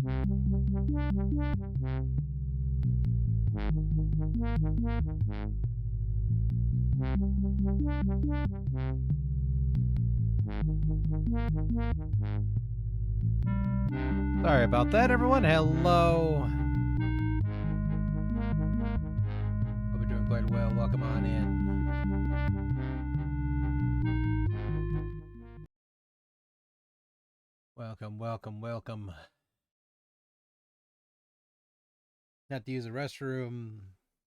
Sorry about that, everyone. Hello. Hope you're doing quite well. Welcome on in. Welcome, welcome, welcome. Had to use the restroom.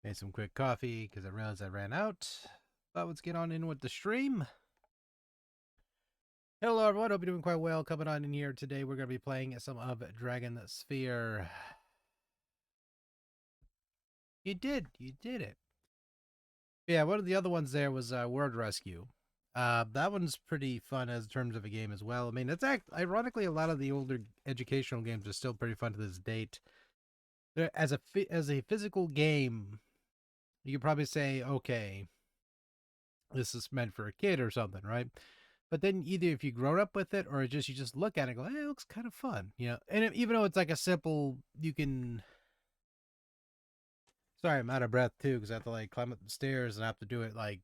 Made some quick coffee because I realized I ran out. But let's get on in with the stream. Hello, everyone. Hope you're doing quite well. Coming on in here today, we're going to be playing some of DragonSphere. You did it. Yeah, one of the other ones there was World Rescue. That one's pretty fun as terms of a game as well. I mean, it's ironically a lot of the older educational games are still pretty fun to this date. As a physical game, you could probably say, okay, this is meant for a kid or something, right? But then either if you grown up with it or you just look at it and go, hey, it looks kind of fun, you know. And even though it's like a simple, you can. Sorry, I'm out of breath too because I have to like climb up the stairs and I have to do it like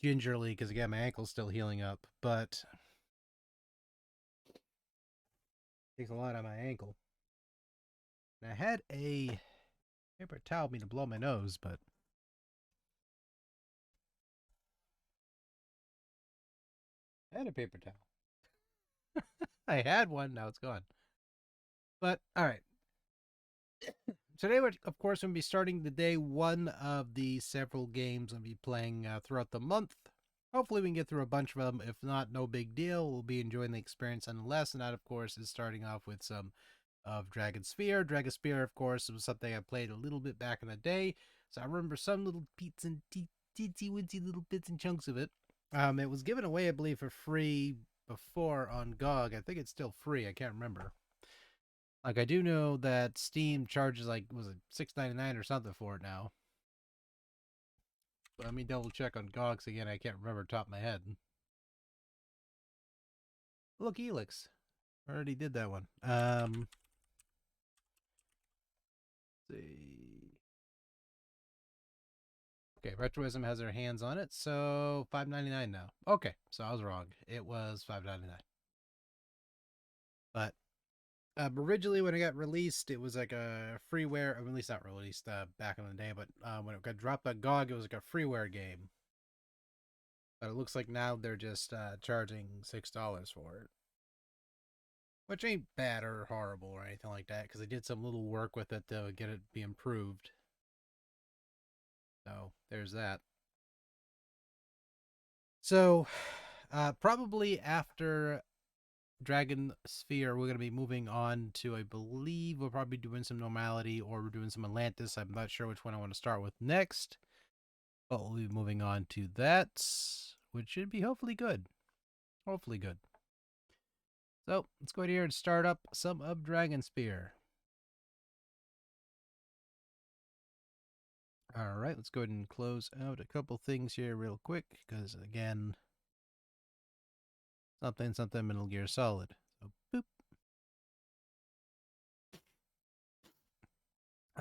gingerly because again my ankle's still healing up, but it takes a lot on my ankle. And I had a paper towel me to blow my nose, but I had a paper towel. I had one, now it's gone. But all right. Today we're of course going to be starting the day one of the several games I'll be playing throughout the month. Hopefully we can get through a bunch of them. If not, no big deal. We'll be enjoying the experience nonetheless. And that, of course, is starting off with some of DragonSphere. DragonSphere, of course, was something I played a little bit back in the day. So I remember some little bits and teensy-wincy little bits and chunks of it. It was given away, I believe, for free before on GOG. I think it's still free. I can't remember. Like, I do know that Steam charges, like, was it $6.99 or something for it now? But let me double check on GOGs again. I can't remember top of my head. Look, Elix. Already did that one. Let's see. Okay, Retroism has their hands on it, so $5.99 now. Okay, so I was wrong. It was $5.99. But originally when it got released, it was like a freeware, at least not released back in the day, but when it got dropped on GOG, it was like a freeware game. But it looks like now they're just charging $6 for it. Which ain't bad or horrible or anything like that, because they did some little work with it to get it to be improved. So there's that. So probably after DragonSphere, we're going to be moving on to, I believe, we'll probably be doing some Normality or we're doing some Atlantis. I'm not sure which one I want to start with next. But we'll be moving on to that, which should be hopefully good. Hopefully good. So let's go here and start up some of DragonSphere. All right, let's go ahead and close out a couple things here real quick because, again, something Metal Gear Solid. So, boop.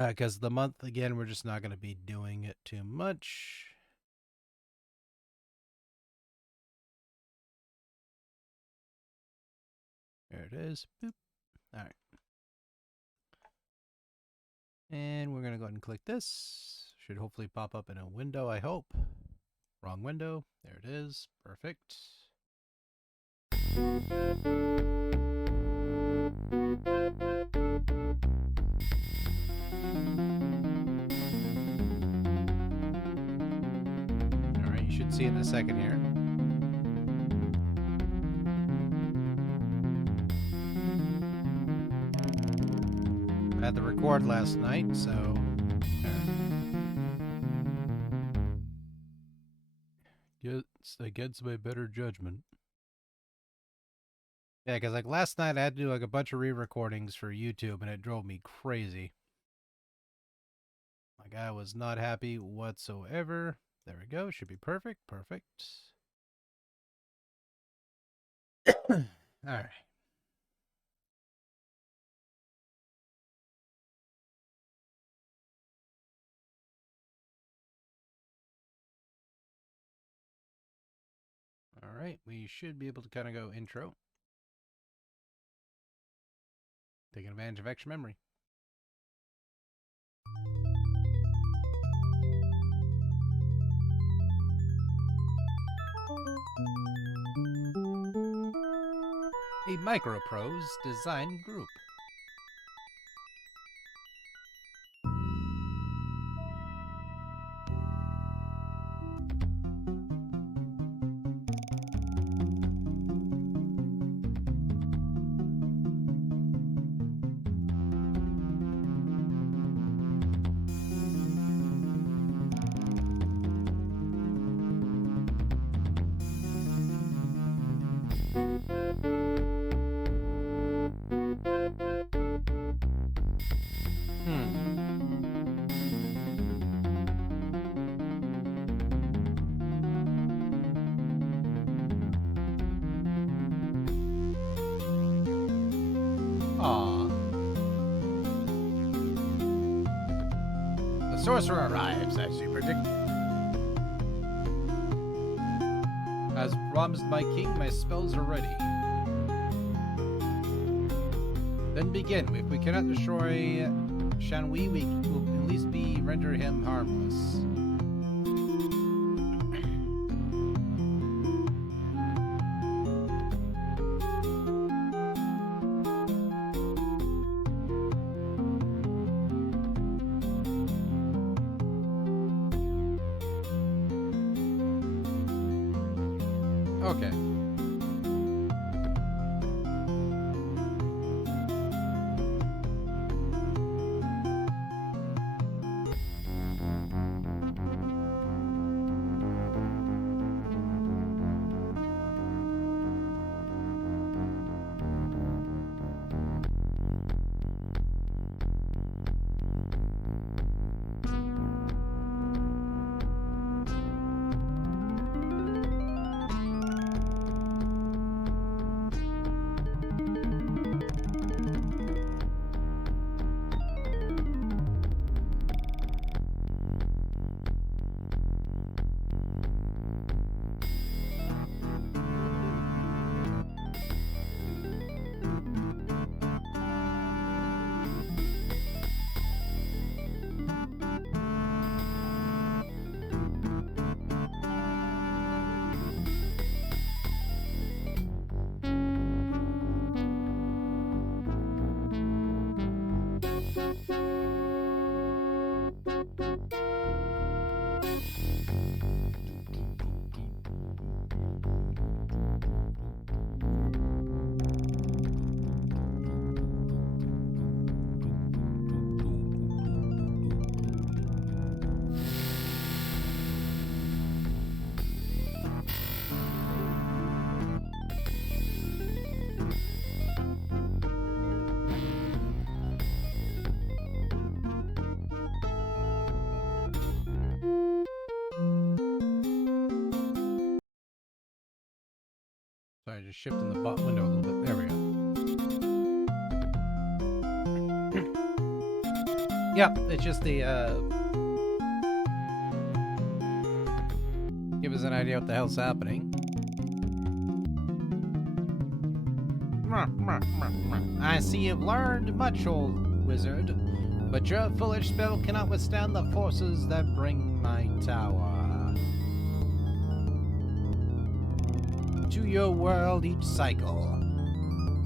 Because the month, again, we're just not going to be doing it too much. There it is. Boop. All right. And we're going to go ahead and click this. Should hopefully pop up in a window, I hope. Wrong window. There it is. Perfect. Alright, you should see in a second here. I had to record last night, so... It's against my better judgment. Yeah, because like last night I had to do like a bunch of re-recordings for YouTube and it drove me crazy. Like I was not happy whatsoever. There we go. Should be perfect. Perfect. Alright. Alright, we should be able to kind of go intro. Taking advantage of extra memory. A Microprose design group. The sorcerer arrives, as you predicted. As promised by King, my spells are ready. Then begin. If we cannot destroy Shanhui, we will at least render him harmless. Okay. Sorry, just shifting the bot window a little bit. There we go. Yeah, it's just the give us an idea what the hell's happening. I see you've learned much, old wizard, but your foolish spell cannot withstand the forces that bring my tower to your world each cycle.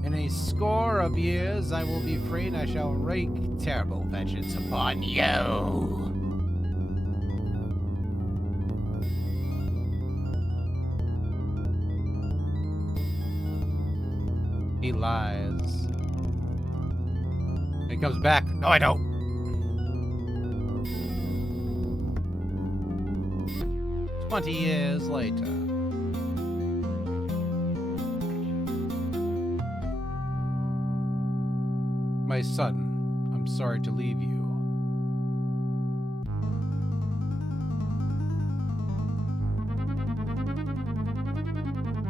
In a score of years, I will be free and I shall wreak terrible vengeance upon you. He lies. He comes back. No, I don't. "20 years later. My son, I'm sorry to leave you.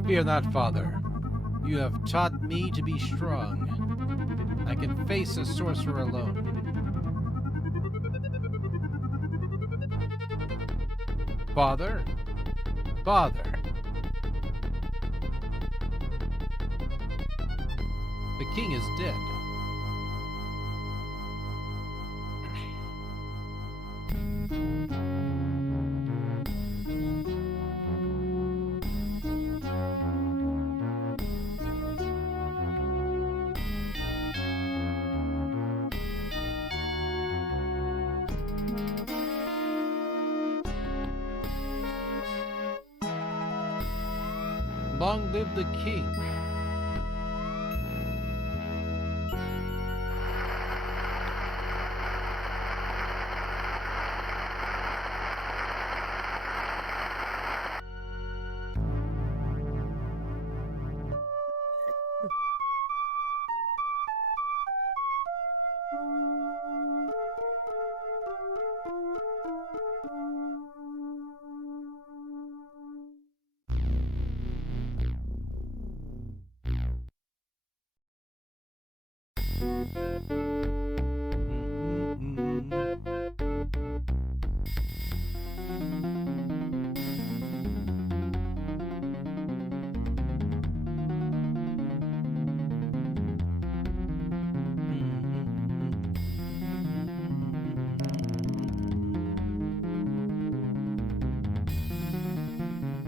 Fear not, father. You have taught me to be strong. I can face a sorcerer alone. Father? Father? king is dead. Long live the king.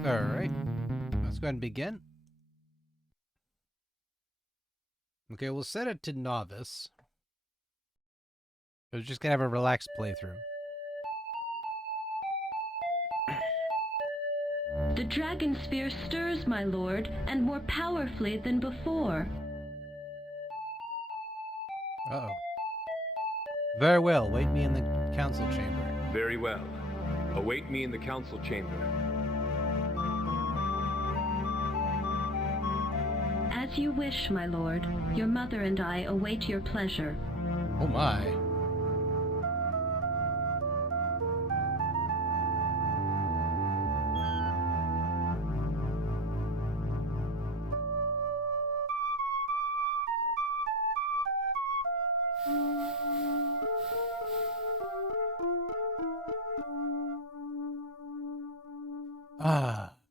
Alright, let's go ahead and begin. Okay, we'll set it to novice. We're just gonna have a relaxed playthrough. The DragonSphere stirs, my lord, and more powerfully than before. Uh-oh. Very well, wait me in the council chamber. Very well. Await me in the council chamber. As you wish, my lord. Your mother and I await your pleasure. Oh my.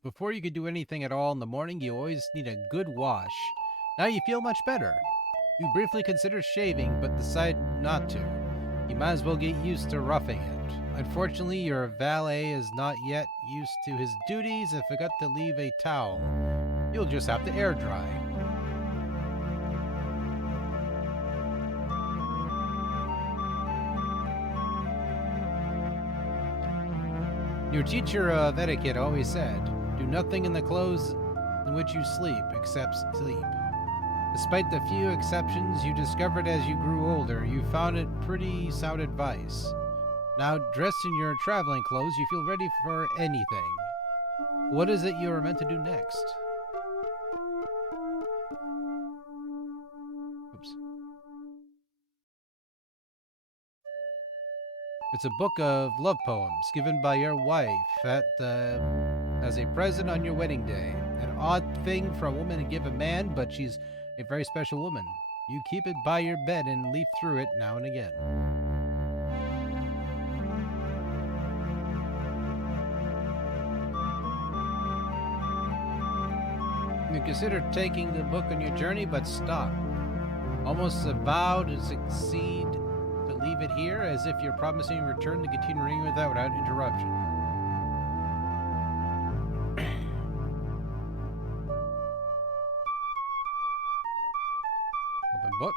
Before you could do anything at all in the morning, you always need a good wash. Now you feel much better. You briefly consider shaving, but decide not to. You might as well get used to roughing it. Unfortunately, your valet is not yet used to his duties and forgot to leave a towel. You'll just have to air dry. Your teacher of etiquette always said, do nothing in the clothes in which you sleep, except sleep. Despite the few exceptions you discovered as you grew older, you found it pretty sound advice. Now, dressed in your traveling clothes, you feel ready for anything. What is it you are meant to do next? Oops. It's a book of love poems given by your wife as a present on your wedding day. An odd thing for a woman to give a man, but she's a very special woman. You keep it by your bed and leaf through it now and again. You consider taking the book on your journey, but stop. Almost a vow to succeed to leave it here, as if you're promising return to continue reading without interruption. Open book.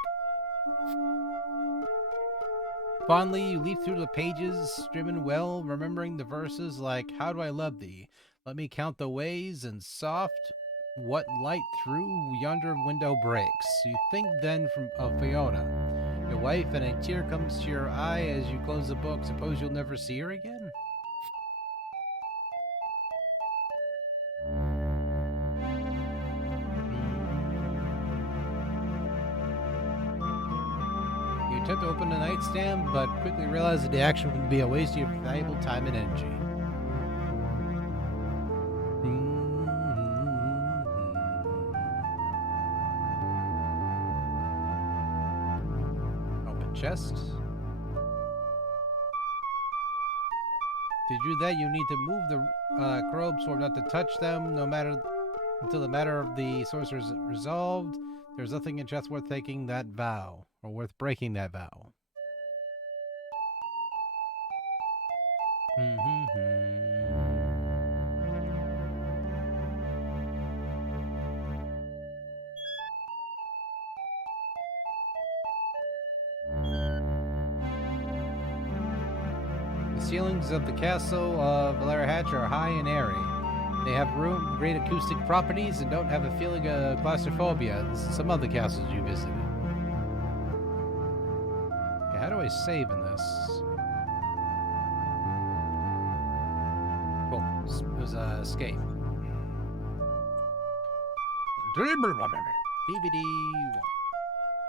Fondly, you leaf through the pages, striven well, remembering the verses like, how do I love thee? Let me count the ways, and soft, what light through yonder window breaks. You think then of Fiona, your wife, and a tear comes to your eye as you close the book. Suppose you'll never see her again? You attempt to open the nightstand, but quickly realize that the action would be a waste of your valuable time and energy. Open chest. To do that, you need to move the crow absorb not to touch them, no matter until the matter of the sorcerer is resolved. There's nothing in chess worth taking that vow, or worth breaking that vow. The ceilings of the castle of Valera Hatch are high and airy. They have great acoustic properties, and don't have a feeling of claustrophobia as some other castles you visited. Okay, how do I save in this? Cool. It was escape. DVD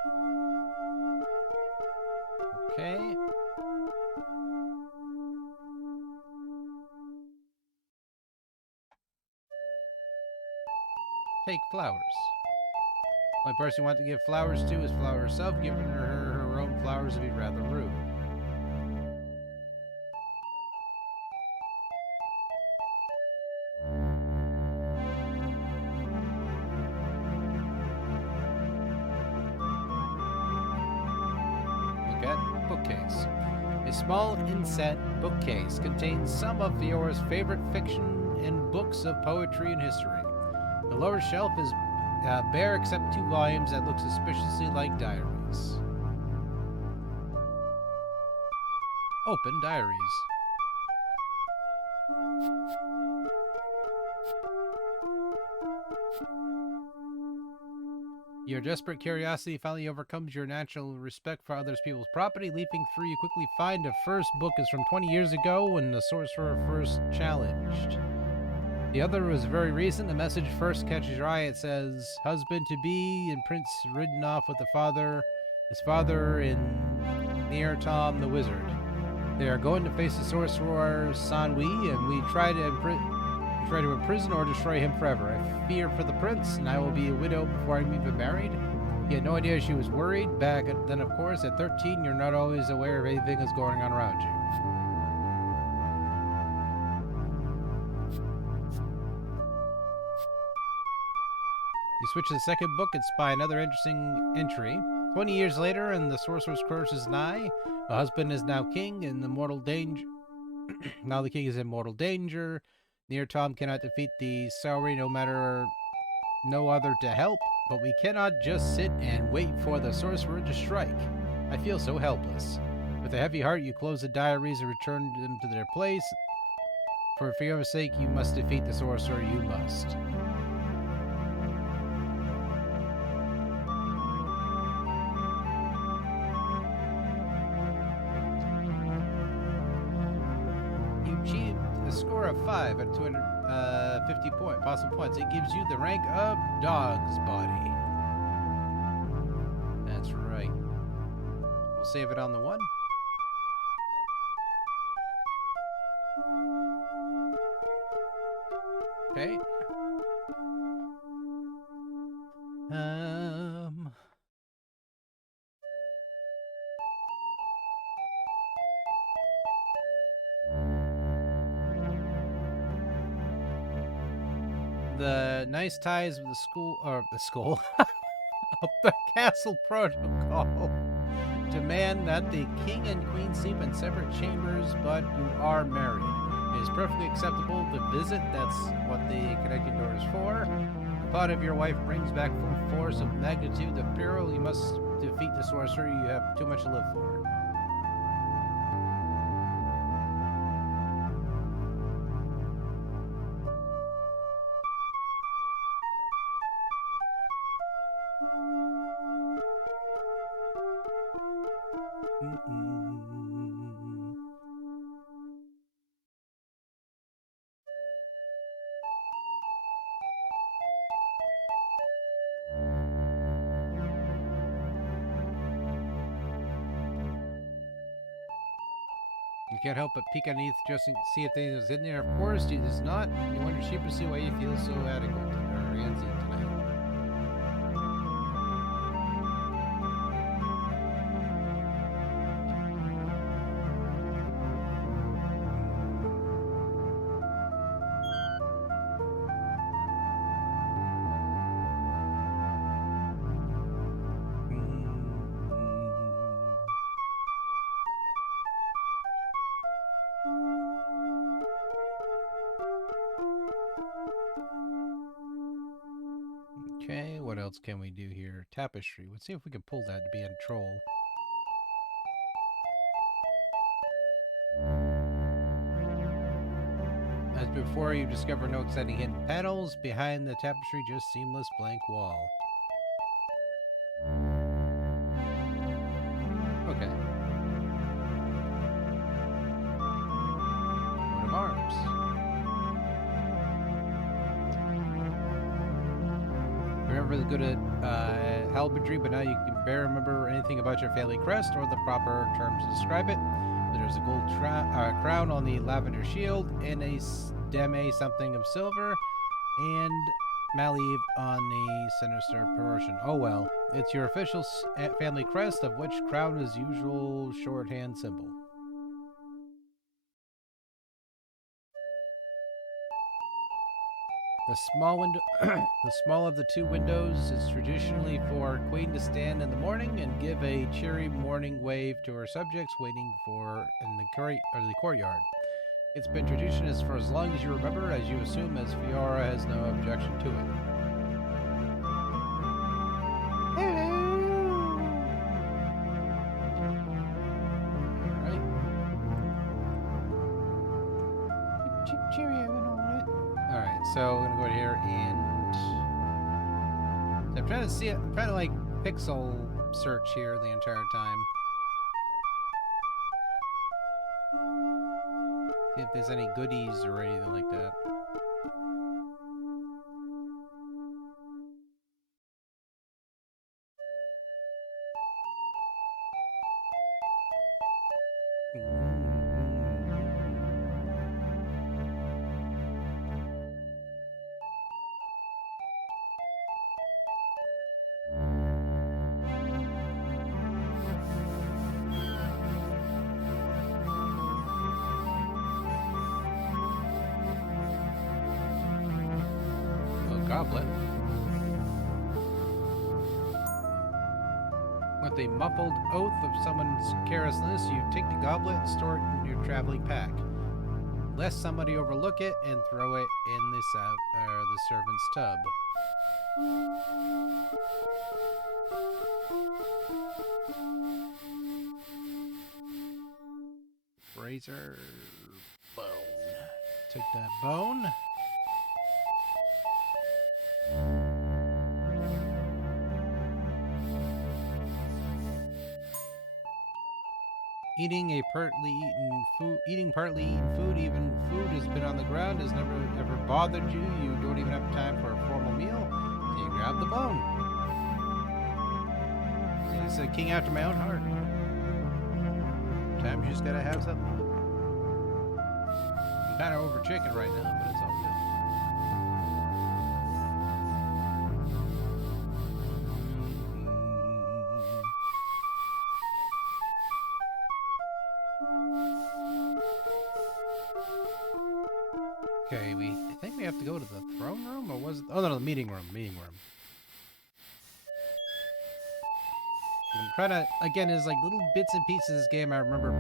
1. Okay. Take flowers. Only person you want to give flowers to is Flower herself. Giving her own flowers would be rather rude. Look at bookcase. A small inset bookcase contains some of Fiora's favorite fiction and books of poetry and history. The lower shelf is bare except 2 volumes that look suspiciously like diaries. Open diaries. Your desperate curiosity finally overcomes your natural respect for other people's property. Leaping through, you quickly find the first book is from 20 years ago when the sorcerer first challenged. The other was very recent. The message first catches your eye. It says, husband-to-be and prince ridden off with his father in near Tom the Wizard. They are going to face the sorcerer Sanwi, and we try to imprison or destroy him forever. I fear for the prince, and I will be a widow before I'm even married. He had no idea she was worried. Back then, of course, at 13, you're not always aware of anything that's going on around you. You switch to the second book and spy another interesting entry. 20 years later, and the sorcerer's curse is nigh. The husband is now king, and the mortal danger. Now the king is in mortal danger. Near Tom cannot defeat the Sauri, no other to help. But we cannot just sit and wait for the sorcerer to strike. I feel so helpless. With a heavy heart, you close the diaries and return them to their place. For your sake, you must defeat the sorcerer. You must. Achieved a score of 5 at 250 possible points. It gives you the rank of Dog's Body. That's right. We'll save it on the 1. Okay. The nice ties of the school, of the castle protocol demand that the king and queen sleep in separate chambers, but you are married. It is perfectly acceptable to visit. That's what the connecting door is for. The thought of your wife brings back full force of magnitude of peril. You must defeat the sorcerer. You have too much to live for. You can't help but peek underneath just to see if anything's in there. Of course, it is not. You wonder sheepishly why you feel so adequate or antsy tonight. Okay, what else can we do here? Tapestry. Let's see if we can pull that to be a troll. As before, you discover no exciting hidden panels. Behind the tapestry, just seamless blank wall. Okay. Coat of arms. You're really good at halberdry, but now you can barely remember anything about your family crest or the proper terms to describe it. There's a gold crown on the lavender shield and a steme something of silver, and Malive on the sinister portion. Oh well, it's your official family crest, of which crown is usual shorthand symbol. The small window, the small of the two windows, is traditionally for queen to stand in the morning and give a cheery morning wave to her subjects waiting for in the courtyard. It's been tradition as for as long as you remember, as you assume, as Fiora has no objection to it. Alright. Cheerio and all that. Alright, so I'm gonna go here and I'm trying to see it. I'm trying to like pixel search here the entire time. See if there's any goodies or anything like that. Goblet. With a muffled oath of someone's carelessness, you take the goblet and store it in your traveling pack, lest somebody overlook it and throw it in the servant's tub. Razor bone. Take that bone. Eating partly eaten food, even food has been on the ground, has never ever bothered you. You don't even have time for a formal meal. You grab the bone. It's a king after my own heart. Sometimes you just gotta have something. I'm kind of over chicken right now, but it's all good. Okay, I think we have to go to the throne room, or was it? Oh no, the meeting room. I'm trying to, again, there's like little bits and pieces of this game I remember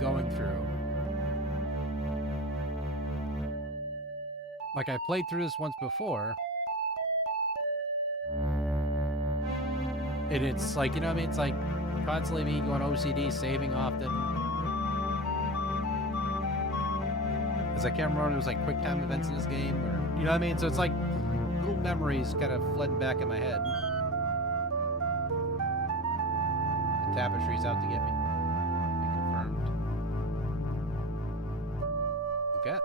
going through. Like I played through this once before. And it's like, you know what I mean? It's like constantly me going OCD, saving often. Because I can't remember if it was like quick time events in this game, or, you know what I mean? So it's like little memories kind of flooding back in my head. The tapestry's out to get me. Confirmed. Look at.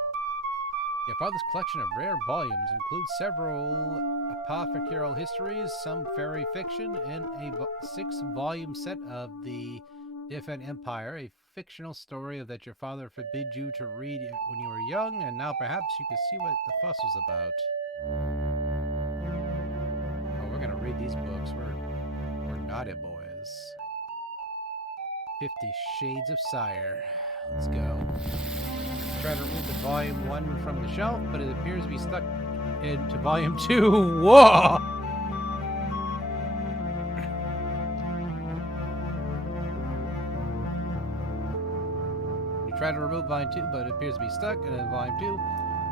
Your father's collection of rare volumes includes several apothecarial histories, some fairy fiction, and a 6-volume set of the Different Empire, a fictional story that your father forbid you to read when you were young, and now perhaps you can see what the fuss was about. Oh, we're gonna read these books. We're naughty boys. 50 Shades of Sire. Let's go. Try to remove the volume 1 from the shelf, but it appears to be stuck into volume 2. Whoa! You try to remove volume 2, but it appears to be stuck in volume 2.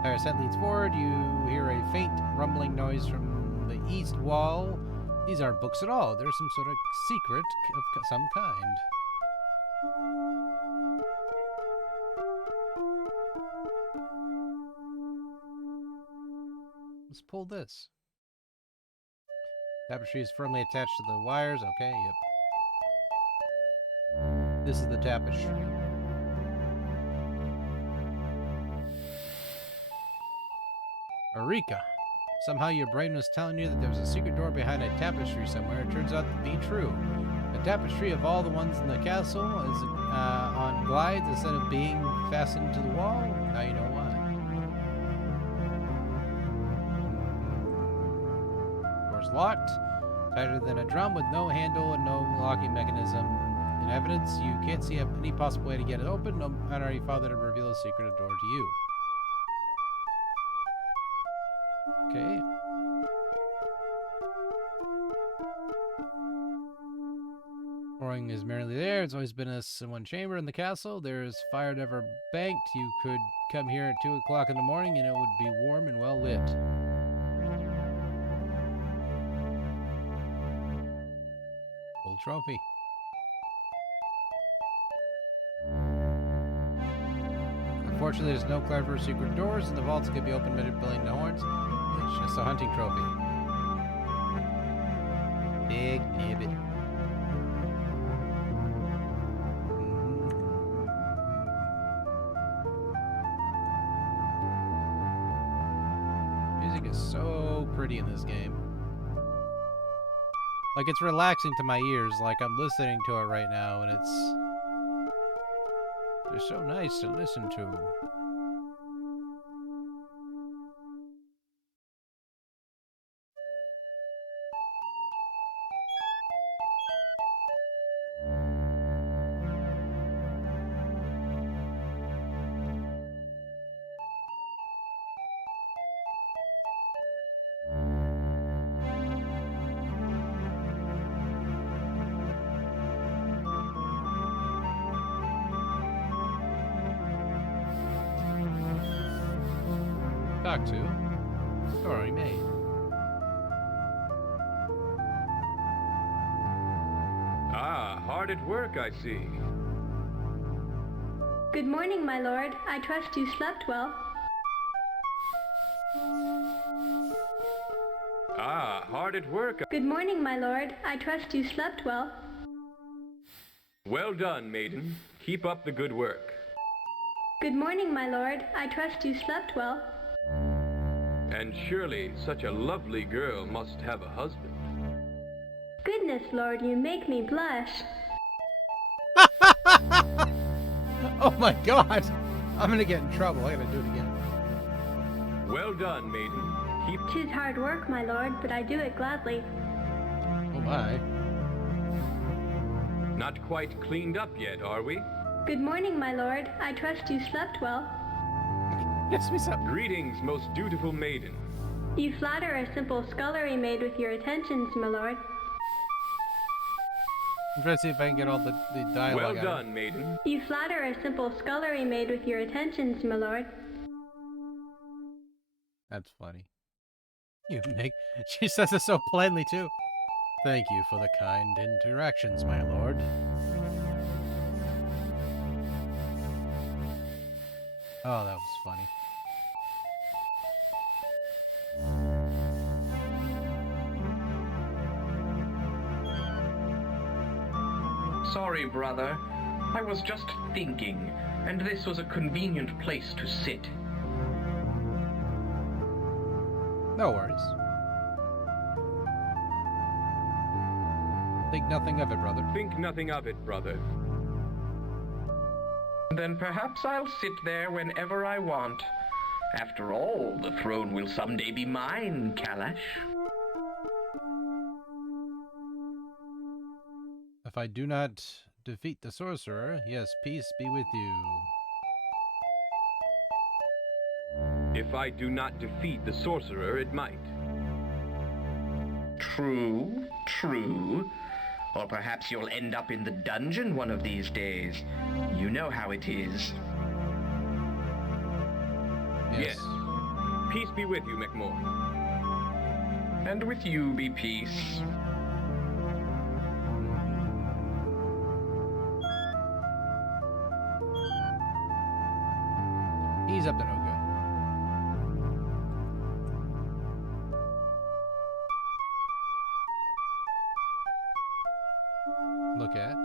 Our ascent leads forward. You hear a faint rumbling noise from the east wall. These aren't books at all. There's some sort of secret of some kind. Let's pull this. Tapestry is firmly attached to the wires. Okay, yep. This is the tapestry. Eureka! Somehow your brain was telling you that there was a secret door behind a tapestry somewhere. It turns out to be true. The tapestry of all the ones in the castle is on glides instead of being fastened to the wall. Now you know why. Door's locked, tighter than a drum with no handle and no locking mechanism. In evidence, you can't see any possible way to get it open, no matter how you father to reveal a secret door to you. Okay. Mooring is merely there. It's always been one chamber in the castle. There is fire never banked. You could come here at 2 o'clock in the morning and it would be warm and well lit. Full trophy. Unfortunately, there's no clever secret doors, and the vaults can be opened by blowing the horns. It's just a hunting trophy. Big nibbit. Music is so pretty in this game. Like, it's relaxing to my ears, like I'm listening to it right now, and it's so nice to listen to. Talk to. Story made. Ah, hard at work, I see. Good morning, my lord. I trust you slept well. Ah, hard at work. Good morning, my lord. I trust you slept well. Well done, maiden. Keep up the good work. Good morning, my lord. I trust you slept well. And surely such a lovely girl must have a husband. Goodness, lord, you make me blush. Oh my god! I'm gonna get in trouble. I gotta do it again. Well done, maiden. Keep... 'Tis hard work, my lord, but I do it gladly. Oh my. Not quite cleaned up yet, are we? Good morning, my lord. I trust you slept well. Yes, me something. Greetings, most dutiful maiden. You flatter a simple scullery maid with your attentions, my lord. I'm trying to see if I can get all the dialogue Well out of it. done, maiden. You flatter a simple scullery maid with your attentions, my lord. That's funny. You make... She says it so plainly, too. Thank you for the kind interactions, my lord. Oh, that was funny. Sorry, brother. I was just thinking, and this was a convenient place to sit. No worries. Think nothing of it, brother. Think nothing of it, brother. Then perhaps I'll sit there whenever I want. After all, the throne will someday be mine, Kalash. If I do not defeat the sorcerer, yes, peace be with you. If I do not defeat the sorcerer, it might. True, true. Or perhaps you'll end up in the dungeon one of these days. You know how it is. Yes. Yes. Peace be with you, McMore. and with you be peace. He's up to no good. Look at.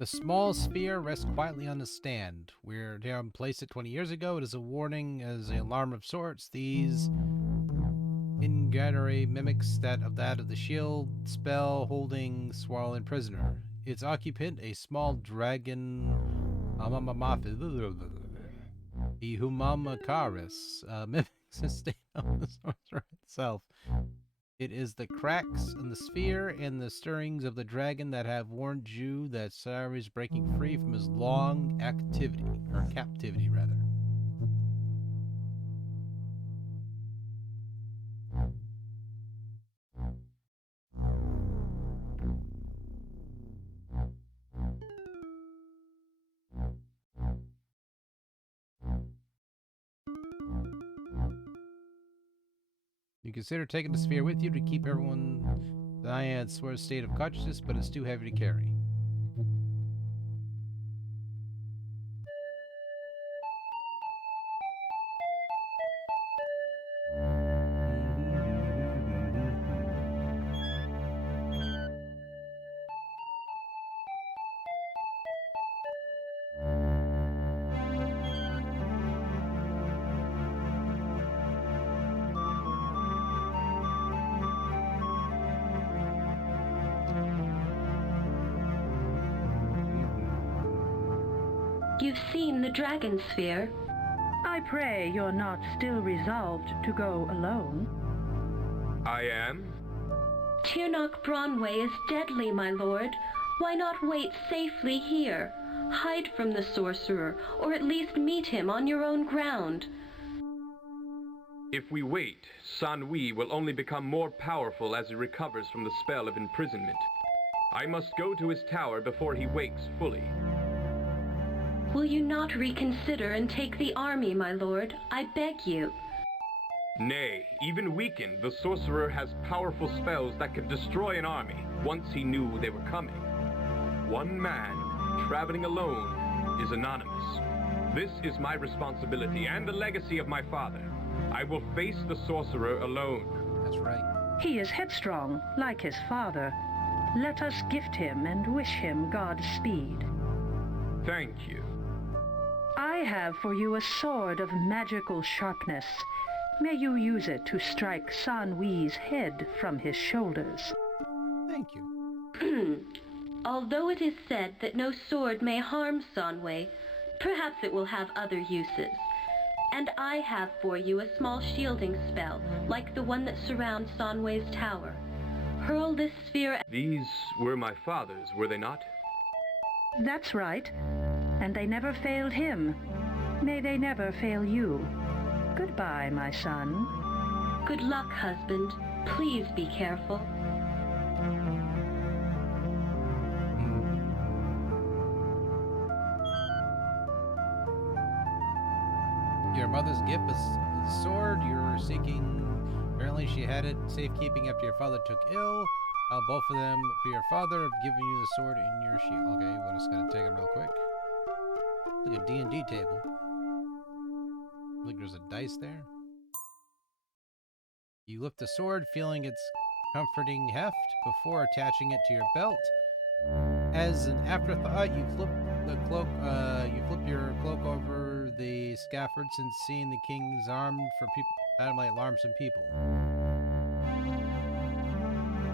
The small sphere rests quietly on a stand. We're down placed it 20 years ago. It is a warning, as an alarm of sorts. These Ingatari mimics that of the shield spell holding swollen prisoner. Its occupant, a small dragon Ihumamakaris, mimics the state of the sorcerer itself. It is the cracks in the sphere and the stirrings of the dragon that have warned you that Cyrus is breaking free from his long captivity rather. You consider taking the sphere with you to keep everyone the Naiad's sort of state of consciousness, but it's too heavy to carry. You've seen the DragonSphere. I pray you're not still resolved to go alone. I am? Tirnoch Bronway is deadly, my lord. Why not wait safely here? Hide from the sorcerer, or at least meet him on your own ground. If we wait, Sanwi will only become more powerful as he recovers from the spell of imprisonment. I must go to his tower before he wakes fully. Will you not reconsider and take the army, my lord? I beg you. Nay, even weakened, the sorcerer has powerful spells that could destroy an army once he knew they were coming. One man, traveling alone, is anonymous. This is my responsibility and the legacy of my father. I will face the sorcerer alone. That's right. He is headstrong, like his father. Let us gift him and wish him Godspeed. Thank you. I have for you a sword of magical sharpness. May you use it to strike Sanwi's head from his shoulders. Thank you. Although it is said that no sword may harm Sanway, perhaps it will have other uses. And I have for you a small shielding spell, like the one that surrounds Sanway's tower. Hurl this sphere... These were my father's, were they not? That's right. And they never failed him. May they never fail you. Goodbye, my son. Good luck, husband. Please be careful. Your mother's gift was the sword you're seeking. Apparently she had it safekeeping after your father took ill. Both of them, for your father, have given you the sword in your shield. Okay, we're just gonna take them real quick. Look at D&D table. Look, there's a dice there. You lift the sword, feeling its comforting heft before attaching it to your belt. As an afterthought, you flip the cloak. You flip your cloak over the scabbard, since seeing the king's armed for people that might alarm some people.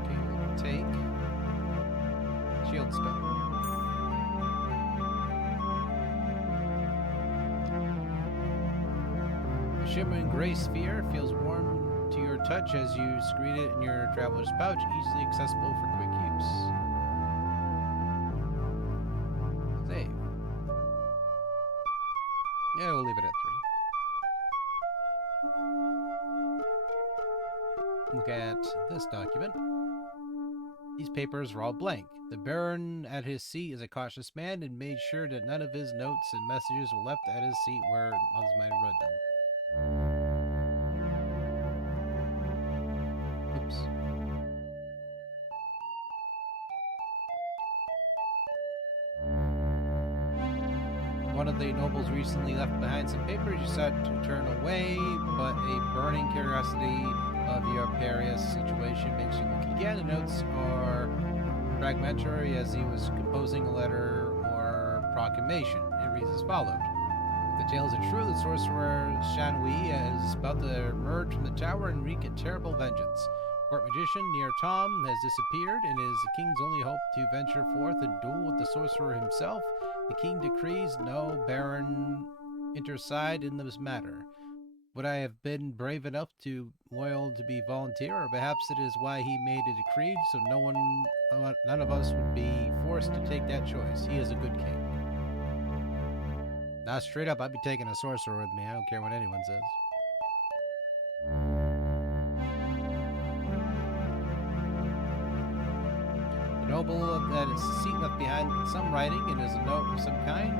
Okay, we'll take shield spell. The shimmering gray sphere feels warm to your touch as you secrete it in your traveler's pouch, easily accessible for quick use. Save. Yeah, we'll leave it at 3. Look at this document. These papers are all blank. The Baron at his seat is a cautious man and made sure that none of his notes and messages were left at his seat where others might have read them. Oops. One of the nobles recently left behind some papers. You decided to turn away, but a burning curiosity of your precarious situation makes you look again. The notes are fragmentary as he was composing a letter or proclamation. It reads as follows. If the tales are true, the sorcerer Shanhui is about to emerge from the tower and wreak a terrible vengeance. Court magician Near Tom has disappeared and is the king's only hope to venture forth and duel with the sorcerer himself. The king decrees no baron intercede in this matter. Would I have been brave enough to loyal to be volunteer, or perhaps it is why he made a decree, so none of us would be forced to take that choice. He is a good king. Now, straight up, I'd be taking a sorcerer with me. I don't care what anyone says. The noble that is seat left behind some writing, and is a note of some kind,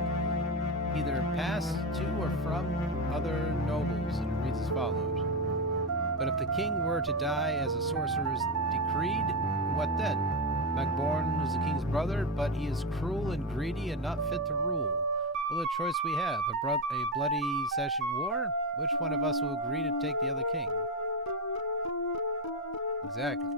either passed to or from other nobles, and it reads as follows. But if the king were to die as a sorcerer is decreed, what then? Magborn is the king's brother, but he is cruel and greedy and not fit to rule. Well, the choice we have, a bloody session war? Which one of us will agree to take the other king? Exactly.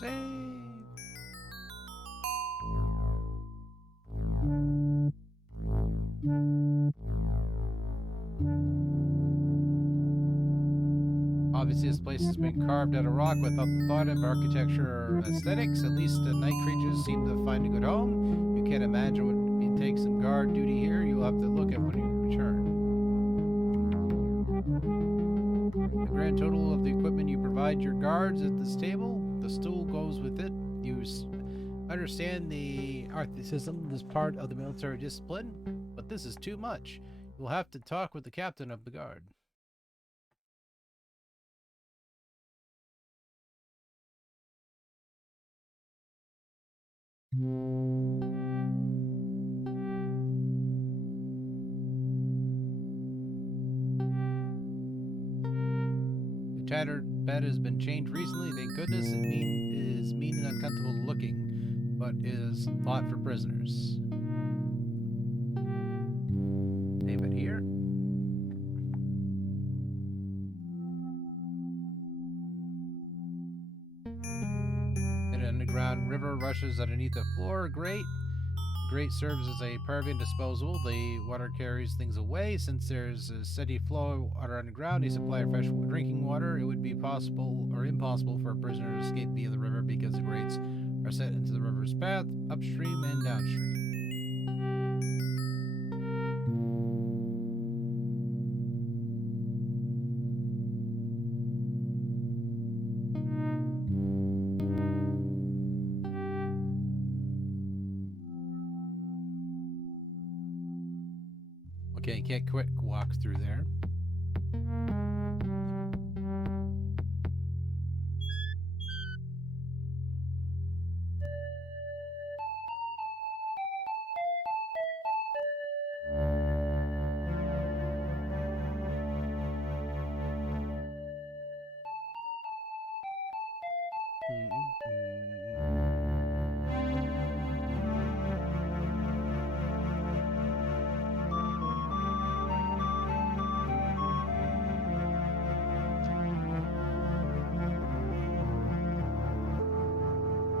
Save. Obviously, this place has been carved out of rock without the thought of architecture or aesthetics. At least the night creatures seem to find a good home. You can't imagine what it would take some guard duty here. You'll have to look at when you return. The grand total of the equipment you provide your guards at this table, the stool goes with it. You understand the articism is part of the military discipline, but this is too much. You'll have to talk with the captain of the guard. The tattered bed has been changed recently, thank goodness. It is mean and uncomfortable looking, but is thought for prisoners. Save it here. An underground river rushes underneath the floor. Great. The grate serves as a pervian disposal. The water carries things away. Since there's a steady flow of water underground, a supply of fresh drinking water, it would be possible or impossible for a prisoner to escape via the river because the grates are set into the river's path, upstream and downstream. Okay, can't quick walk through there.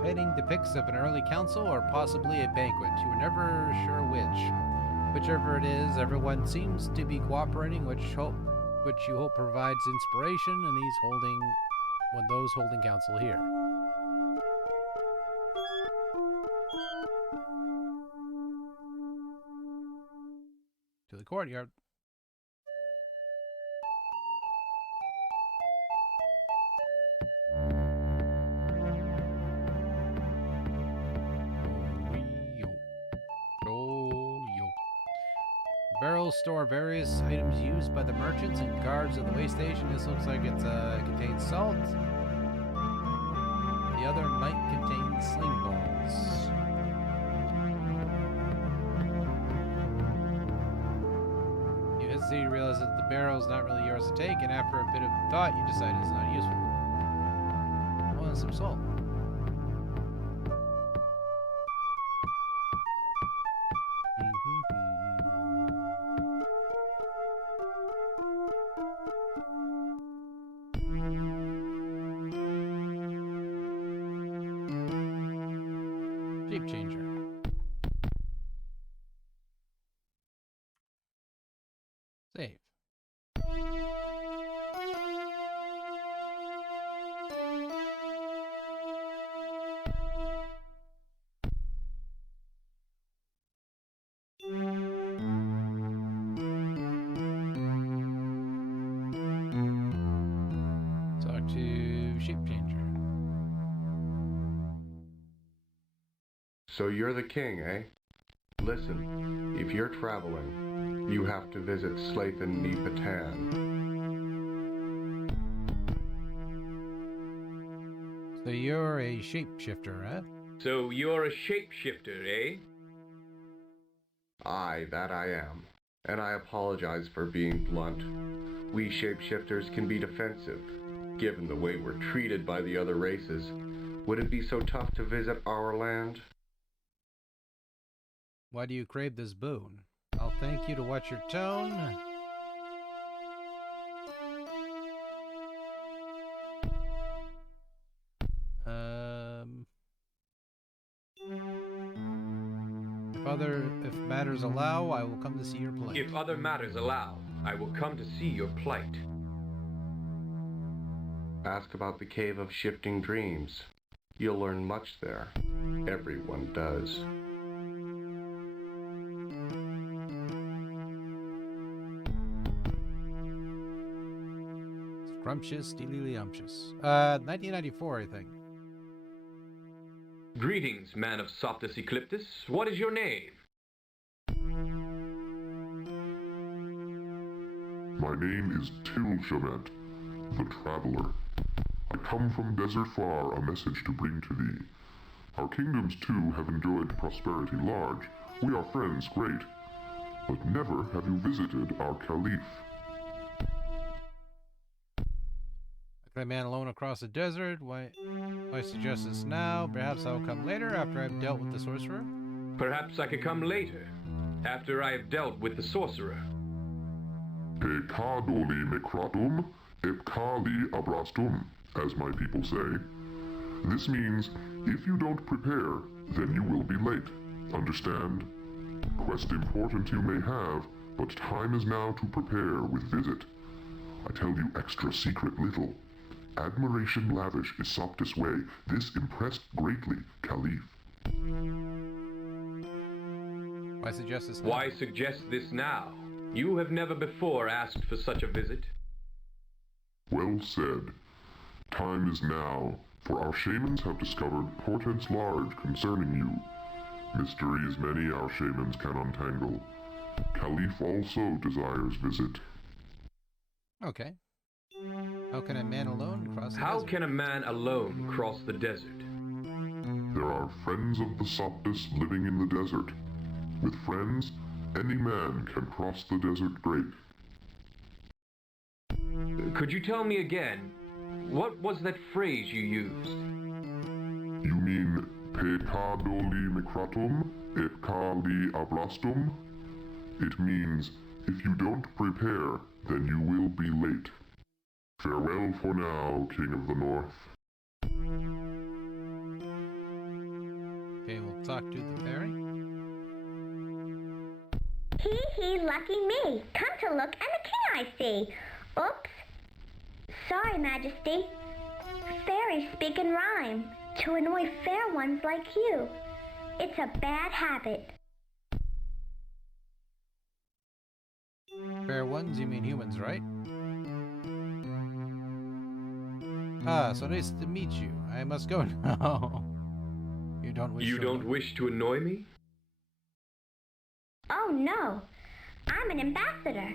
Painting depicts of an early council or possibly a banquet. You were never sure which. Whichever it is, everyone seems to be cooperating, which you hope provides inspiration in those holding council here. courtyard. Barrels store various items used by the merchants and guards of the way station. This looks like it contains salt. The other might contain sling balls. You hesitate to realize that the barrel is not really yours to take, and after a bit of thought, you decide it's not useful. I want some salt. Shape changer. Save. Talk to shape changer. So you're the king, eh? Listen, if you're traveling, you have to visit Slathan ni Patan. So you're a shapeshifter, huh? So you're a shapeshifter, eh? Aye, that I am. And I apologize for being blunt. We shapeshifters can be defensive, given the way we're treated by the other races. Would it be so tough to visit our land? Why do you crave this boon? I'll thank you to watch your tone. If matters allow, I will come to see your plight. If other matters allow, I will come to see your plight. Ask about the Cave of Shifting Dreams. You'll learn much there. Everyone does. Scrumptious, steely-umptious. 1994, I think. Greetings, man of Soptus Ecliptus. What is your name? My name is Tilshavet, the Traveler. I come from Desert Far, a message to bring to thee. Our kingdoms too have enjoyed prosperity large. We are friends great. But never have you visited our Caliph. A man alone across the desert. Why suggest this now? Perhaps I'll come later after I've dealt with the sorcerer. Perhaps I could come later, after I have dealt with the sorcerer. Pecadoli mecratum, epcali abrastum, as my people say. This means, if you don't prepare, then you will be late. Understand? Quest important you may have, but time is now to prepare with visit. I tell you extra secret little. Admiration lavish is Soptus' way. This impressed greatly Caliph. Why suggest this now? Why suggest this now? You have never before asked for such a visit. Well said. Time is now, for our shamans have discovered portents large concerning you. Mysteries many our shamans can untangle. Caliph also desires visit. Okay. How can a man alone cross the How desert? can a man alone cross the desert? There are friends of the Soptus living in the desert. With friends, any man can cross the desert great. Could you tell me again, what was that phrase you used? You mean pecadoli micratum, epcali ablastum? It means, if you don't prepare, then you will be late. Farewell for now, King of the North. Okay, we'll talk to the fairy. Hee, lucky me. Come to look, and the king I see. Oops. Sorry, Majesty. Fairies speak in rhyme to annoy fair ones like you. It's a bad habit. Fair ones, you mean humans, right? Ah, so nice to meet you. I must go now. You don't wish You to don't wish to annoy me? Oh no, I'm an ambassador.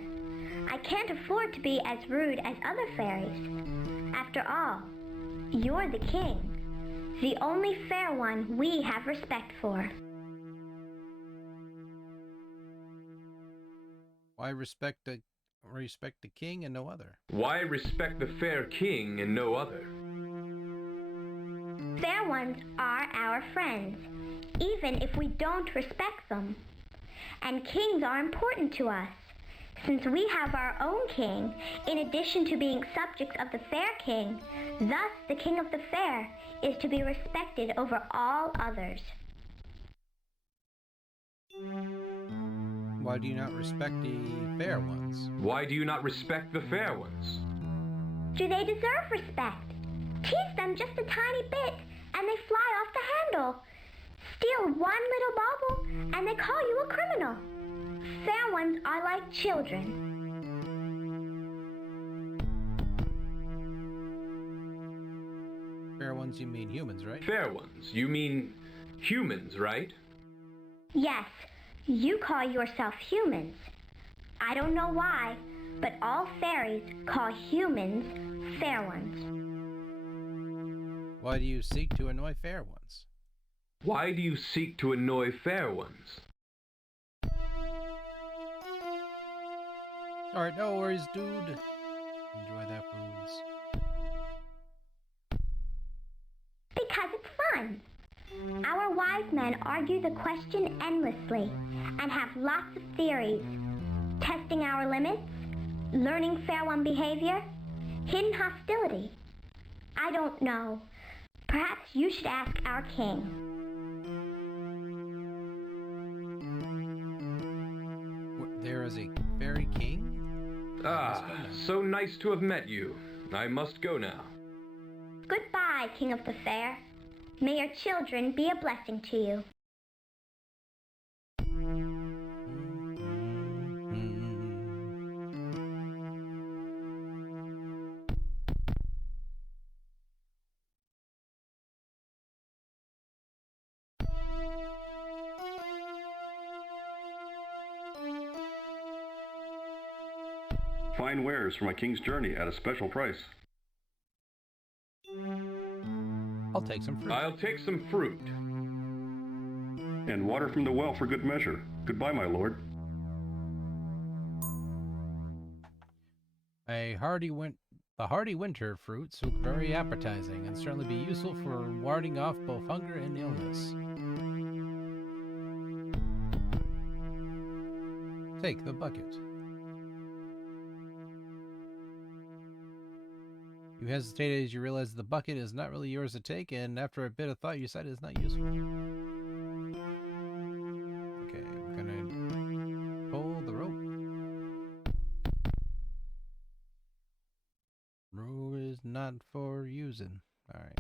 I can't afford to be as rude as other fairies. After all, you're the king, the only fair one we have respect for. Why respect the king and no other? Why respect the fair king and no other? Fair ones are our friends, even if we don't respect them. And kings are important to us, since we have our own king, in addition to being subjects of the fair king. Thus, the king of the fair is to be respected over all others. Why do you not respect the fair ones? Why do you not respect the fair ones? Do they deserve respect? Tease them just a tiny bit, and they fly off the handle. Steal one little bauble, and they call you a criminal. Fair ones are like children. Fair ones, you mean humans, right? Fair ones, you mean humans, right? Yes, you call yourself humans. I don't know why, but all fairies call humans fair ones. Why do you seek to annoy fair ones? Why do you seek to annoy fair ones? Alright, no worries, dude. Enjoy that booze. Because it's fun. Our wise men argue the question endlessly and have lots of theories. Testing our limits, learning fair one behavior, hidden hostility. I don't know. Perhaps you should ask our king. There is a fairy king? Ah, so nice to have met you. I must go now. Goodbye, King of the Fair. May your children be a blessing to you. Fine wares for my king's journey at a special price. I'll take some fruit. I'll take some fruit. And water from the well for good measure. Goodbye, my lord. The hardy winter fruits look very appetizing and certainly be useful for warding off both hunger and illness. Take the bucket. You hesitated as you realized the bucket is not really yours to take, and after a bit of thought you decided it's not useful. Okay, I'm gonna pull the rope. Rope is not for using. Alright.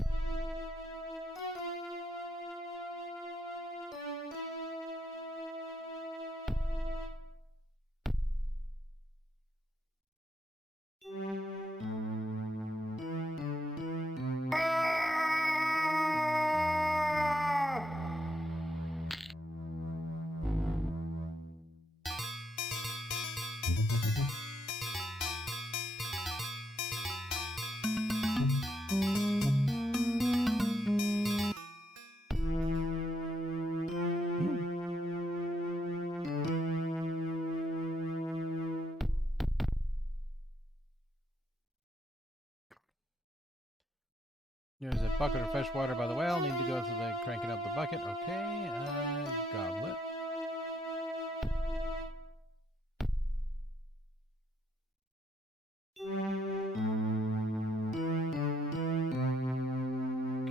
There's a bucket of fresh water by the well. Need to go through the cranking up the bucket. Okay, goblet.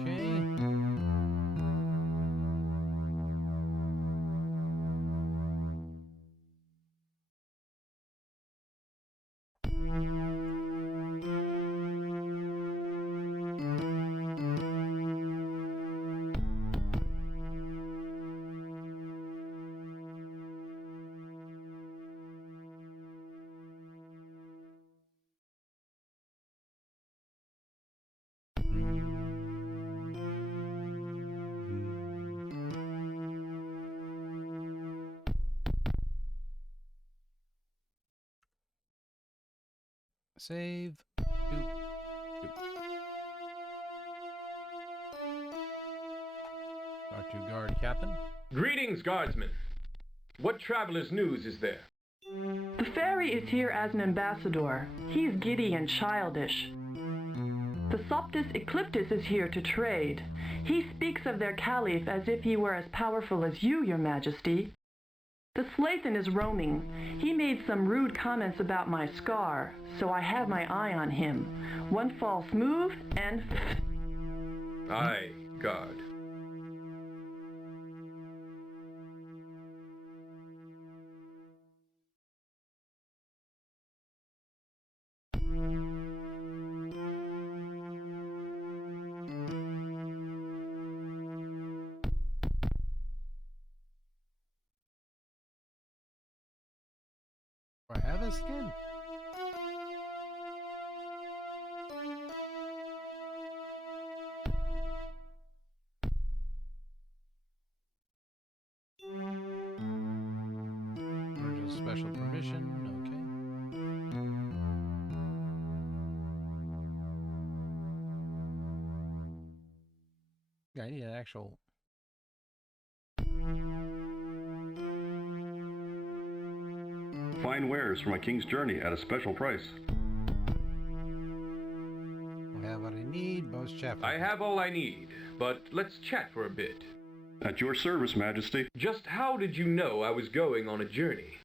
Okay. Save. Doop. Doop. R2 guard captain. Greetings, guardsmen. What traveler's news is there? The fairy is here as an ambassador. He's giddy and childish. The Soptus Ecliptus is here to trade. He speaks of their caliph as if he were as powerful as you, your majesty. The Slathan is roaming. He made some rude comments about my scar, so I have my eye on him. One false move, and... Aye, guard. Do I have a skin? Or just special permission? Okay. Yeah, I need an actual... Fine wares for my king's journey at a special price. I have what I need, most chapter. I have all I need, but let's chat for a bit. At your service, Majesty. Just how did you know I was going on a journey?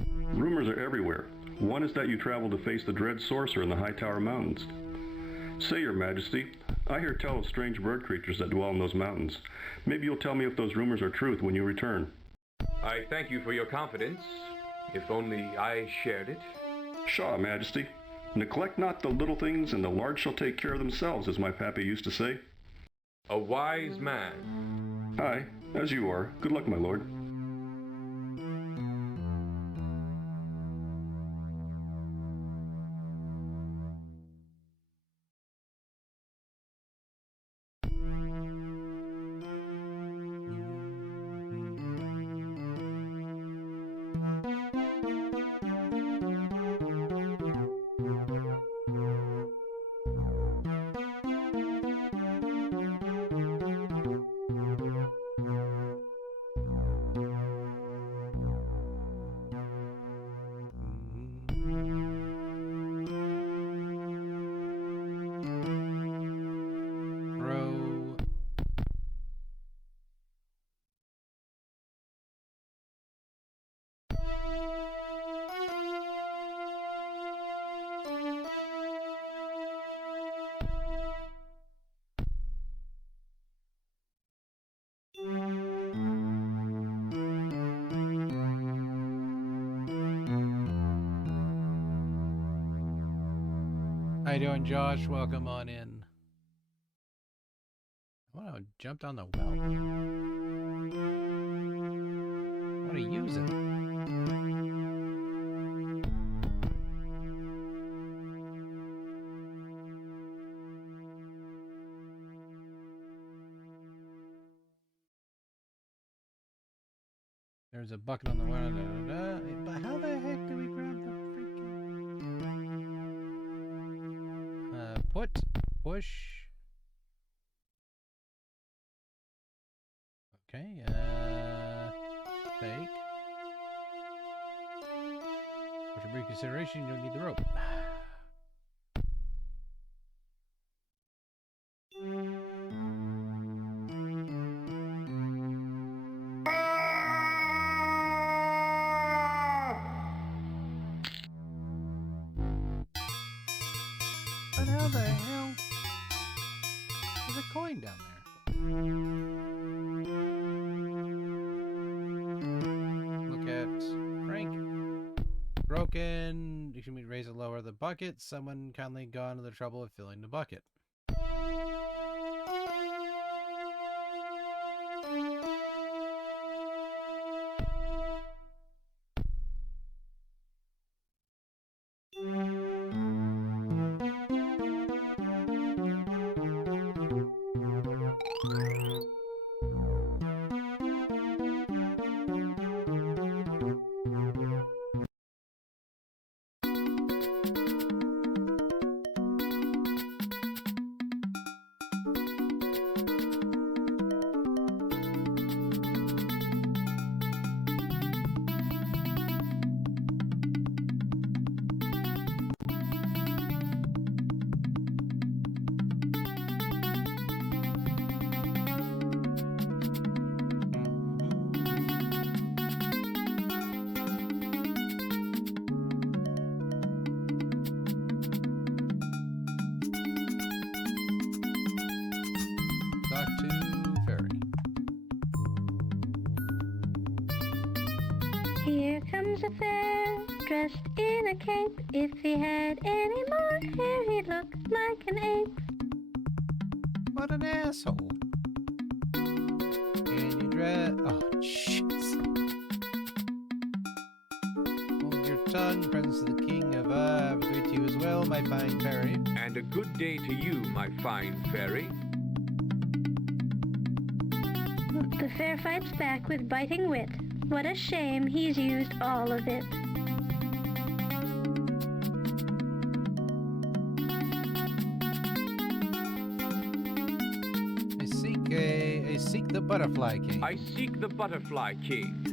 Rumors are everywhere. One is that you travel to face the dread sorcerer in the High Tower Mountains. Say, your Majesty, I hear tell of strange bird creatures that dwell in those mountains. Maybe you'll tell me if those rumors are truth when you return. I thank you for your confidence. If only I shared it. Pshaw, Majesty. Neglect not the little things, and the large shall take care of themselves, as my pappy used to say. A wise man. Aye, as you are. Good luck, my lord. How you doing, Josh? Welcome on in. I want to jump down the well. I want to use it. There's a bucket on the well. But how the heck do we grab the freaking... push. Okay, take. For reconsideration, you don't need the rope. But how the hell? There's a coin down there. Look at Frank. Broken. You can raise or lower the bucket. Someone kindly gone to the trouble of filling the bucket. Here comes a fare, dressed in a cape. If he had any more hair, he'd look like an ape. What an asshole. Can you dress? Oh, shit. Hold your tongue, presence of the king of have a great to you as well, my fine fairy. And a good day to you, my fine fairy. The fair fights back with biting wit. What a shame he's used all of it. I seek the butterfly king. I seek the butterfly king.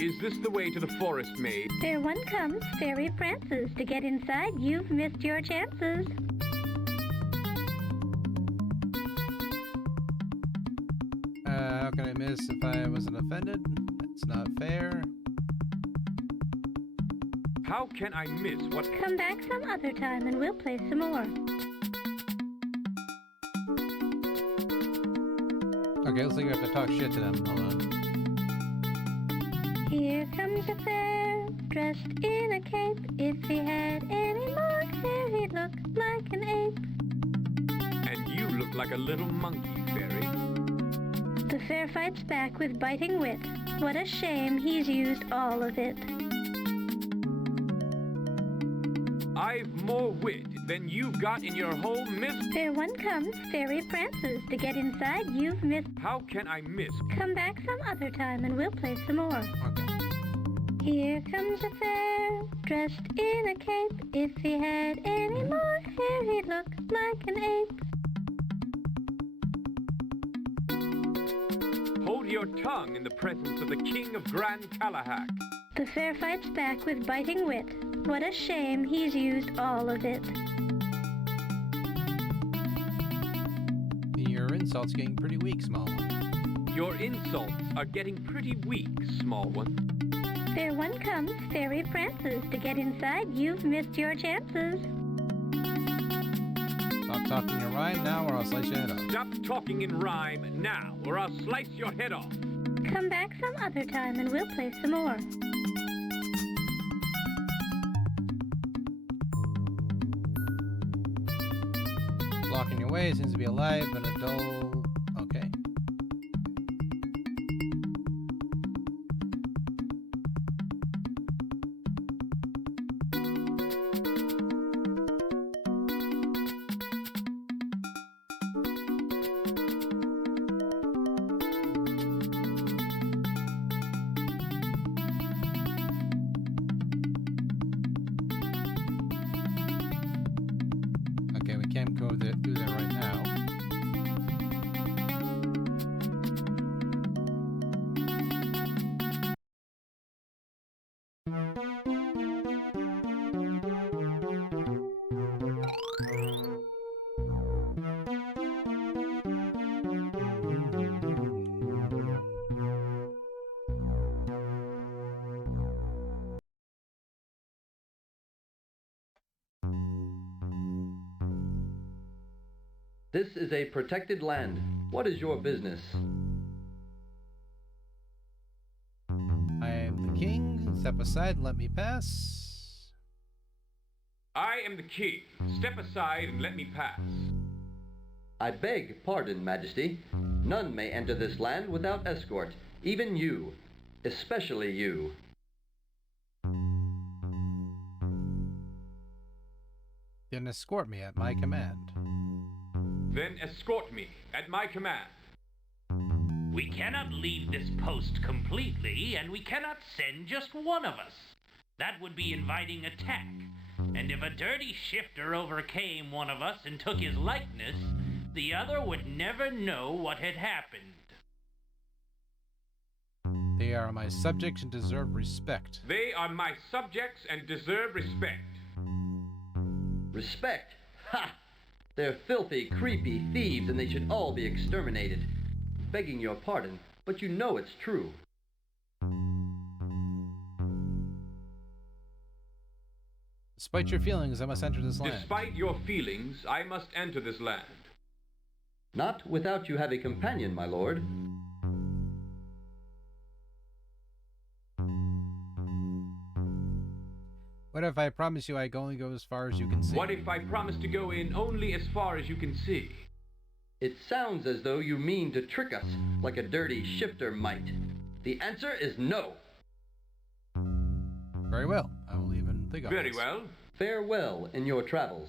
Is this the way to the forest maid? There one comes, Fairy Prances. To get inside, you've missed your chances. How can I miss if I wasn't offended? That's not fair. How can I miss what... Come back some other time and we'll play some more. Okay, looks like we have to talk shit to them. Hold on. Here comes a fare, dressed in a cape. If he had any more hair, he'd look like an ape. And you look like a little monkey, fairy. The fair fights back with biting wit. What a shame he's used all of it. I've more wit than you've got in your whole miss... There one comes, Fairy Prances. To get inside, you've missed... How can I miss? Come back some other time and we'll play some more. Okay. Here comes a fare, dressed in a cape. If he had any more hair, he'd look like an ape. Hold your tongue in the presence of the king of Grand Calahac. The fair fights back with biting wit. What a shame he's used all of it. Your insult's getting pretty weak, small one. Your insults are getting pretty weak, small one. There one comes, Fairy Prances. To get inside, you've missed your chances. Stop talking your rhyme now or I'll slice your head off. Stop talking in rhyme now, or I'll slice your head off. Come back some other time and we'll play some more. Blocking your way seems to be alive, but a dull... Okay. Okay, we can't go through there right now. This is a protected land. What is your business? I am the king. Step aside and let me pass. I am the king. Step aside and let me pass. I beg pardon, Majesty. None may enter this land without escort. Even you. Especially you. Then escort me at my command. Then escort me at my command. We cannot leave this post completely, and we cannot send just one of us. That would be inviting attack. And if a dirty shifter overcame one of us and took his likeness, the other would never know what had happened. They are my subjects and deserve respect. They are my subjects and deserve respect. Respect? Ha! They're filthy, creepy thieves, and they should all be exterminated. Begging your pardon, but you know it's true. Despite your feelings, I must enter this land. Despite your feelings, I must enter this land. Not without you have a companion, my lord. What if I promise you I can only go as far as you can see? What if I promise to go in only as far as you can see? It sounds as though you mean to trick us, like a dirty shifter might. The answer is no. Very well. I will even think of Very this. well. Farewell in your travels.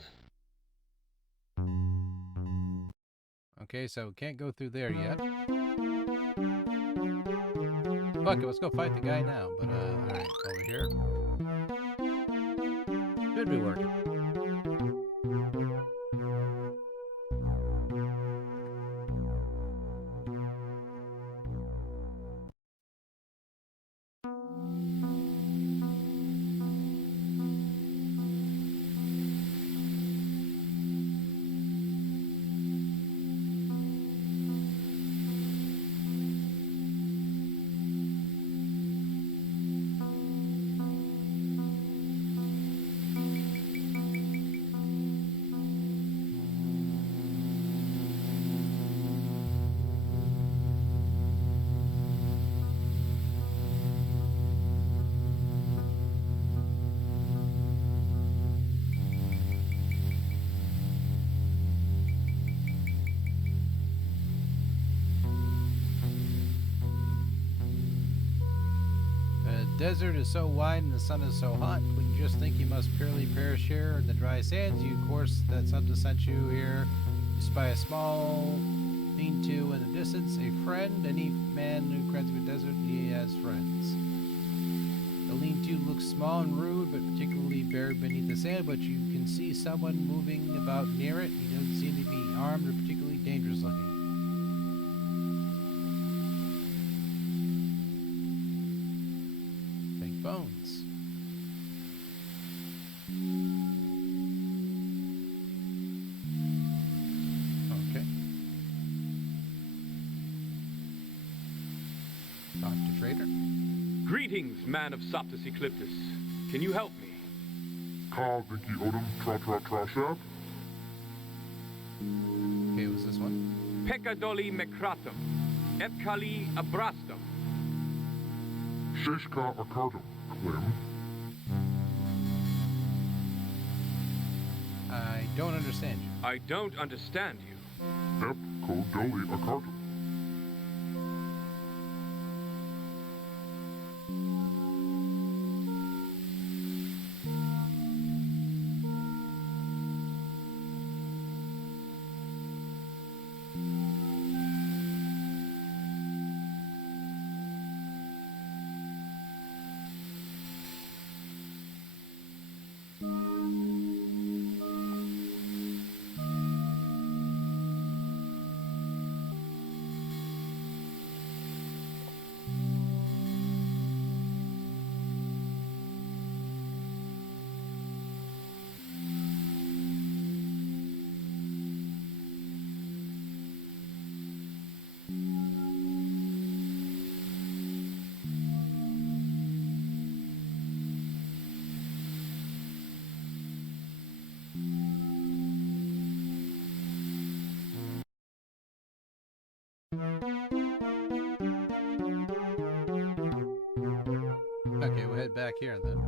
Okay, so can't go through there yet. Fuck it, let's go fight the guy now. But, alright, over here. Should be working. Desert is so wide and the sun is so hot, wouldn't you just think you must purely perish here in the dry sands? You, of course, that something sent you here. You spy a small lean-to in the distance, a friend. Any man who creds a desert, he has friends. The lean-to looks small and rude, but particularly buried beneath the sand, but you can see someone moving about near it. He doesn't seem to be armed or particularly dangerous looking. Bones. Okay. Talk to trader. Greetings, man of Soptus Ecliptus. Can you help me? Ka Vinki Odom Tra Tra Tra Shab. Okay, what's this one? Peccadoli Mecratum. Epkali Abrastum. Sheshka Akardum, Clem. I don't understand you. I don't understand you. Ep Kodoli Akardum. Okay, we'll head back here then.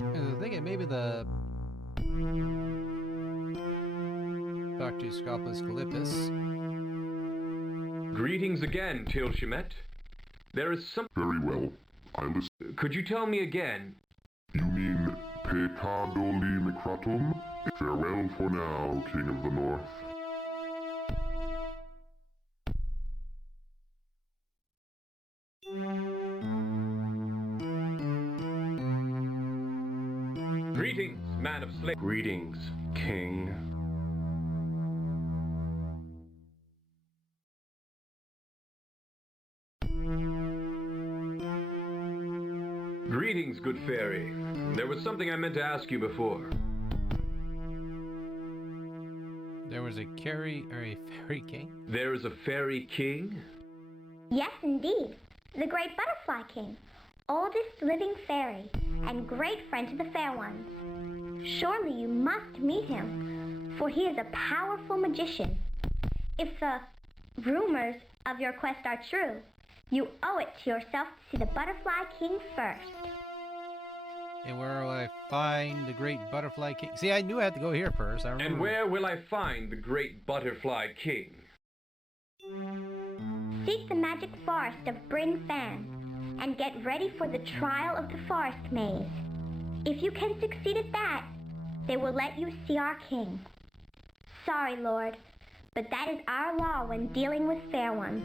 I was thinking maybe the Dr. Scopus Calyptus. Greetings again, Tilshimet. There is some... Very well. I listen. Could you tell me again? You mean Pekadoli Mikratum? Farewell for now, King of the North. Greetings, man of slavery. Greetings, King. Greetings, good fairy. There was something I meant to ask you before. There was a fairy king? There is a fairy king? Yes, indeed. The great butterfly king, oldest living fairy, and great friend to the fair ones. Surely you must meet him, for he is a powerful magician. If the rumors of your quest are true, you owe it to yourself to see the Butterfly King first. And where will I find the great Butterfly King? See, I knew I had to go here first. I remember. And where will I find the great Butterfly King? Seek the magic forest of Bryn Fan, and get ready for the trial of the forest maze. If you can succeed at that, they will let you see our king. Sorry, Lord, but that is our law when dealing with fair ones.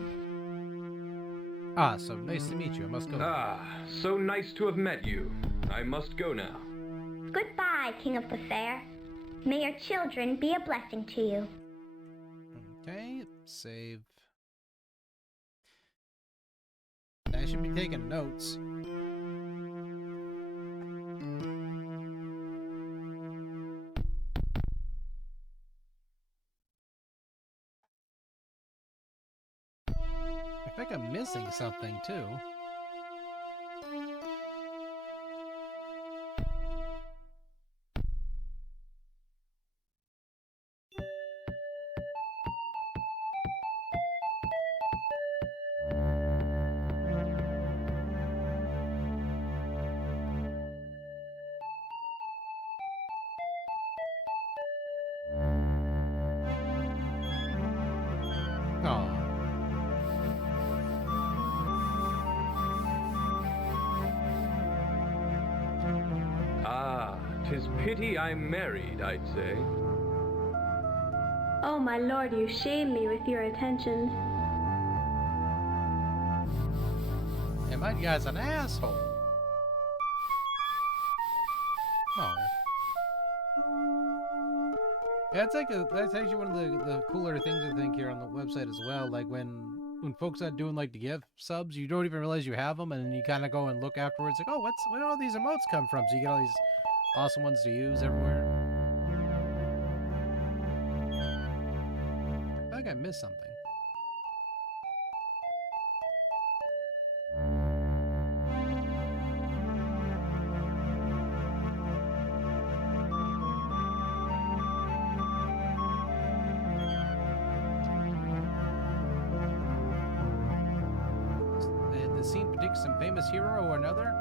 Ah, so nice to meet you. I must go. Ah, so nice to have met you. I must go now. Goodbye, King of the Fair. May your children be a blessing to you. Okay, save. I should be taking notes. I think I'm missing something too. Ah, 'tis pity I'm married, I'd say. Oh, my lord, you shame me with your attentions. Yeah, my guy's an asshole. Oh. Yeah, it's like that's actually one of the cooler things I think here on the website as well. Like when folks are doing like the gift subs, you don't even realize you have them, and then you kind of go and look afterwards, like, oh, where do all these emotes come from? So you get all these awesome ones to use everywhere. I think I missed something. And the scene predicts some famous hero or another,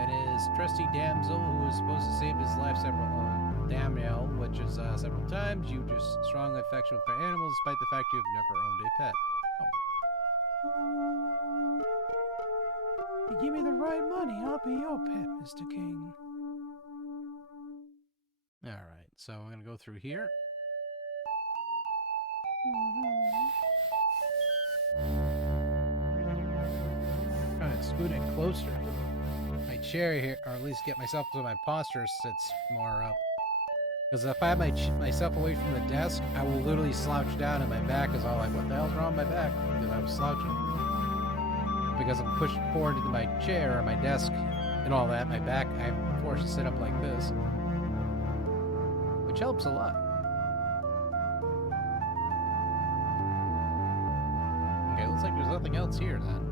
and his trusty damsel who was supposed to save his life Danielle, which is several times. You just strong affection for animals, despite the fact you've never owned a pet. Oh. You give me the right money, I'll be your pet, Mr. King. Alright, so I'm gonna go through here. Trying to scoot in closer. My chair here, or at least get myself so my posture sits more up. Because if I have myself away from the desk, I will literally slouch down and my back is all like, what the hell's wrong with my back? Because I was slouching. Because I'm pushed forward into my chair or my desk and all that, my back, I'm forced to sit up like this. Which helps a lot. Okay, looks like there's nothing else here then.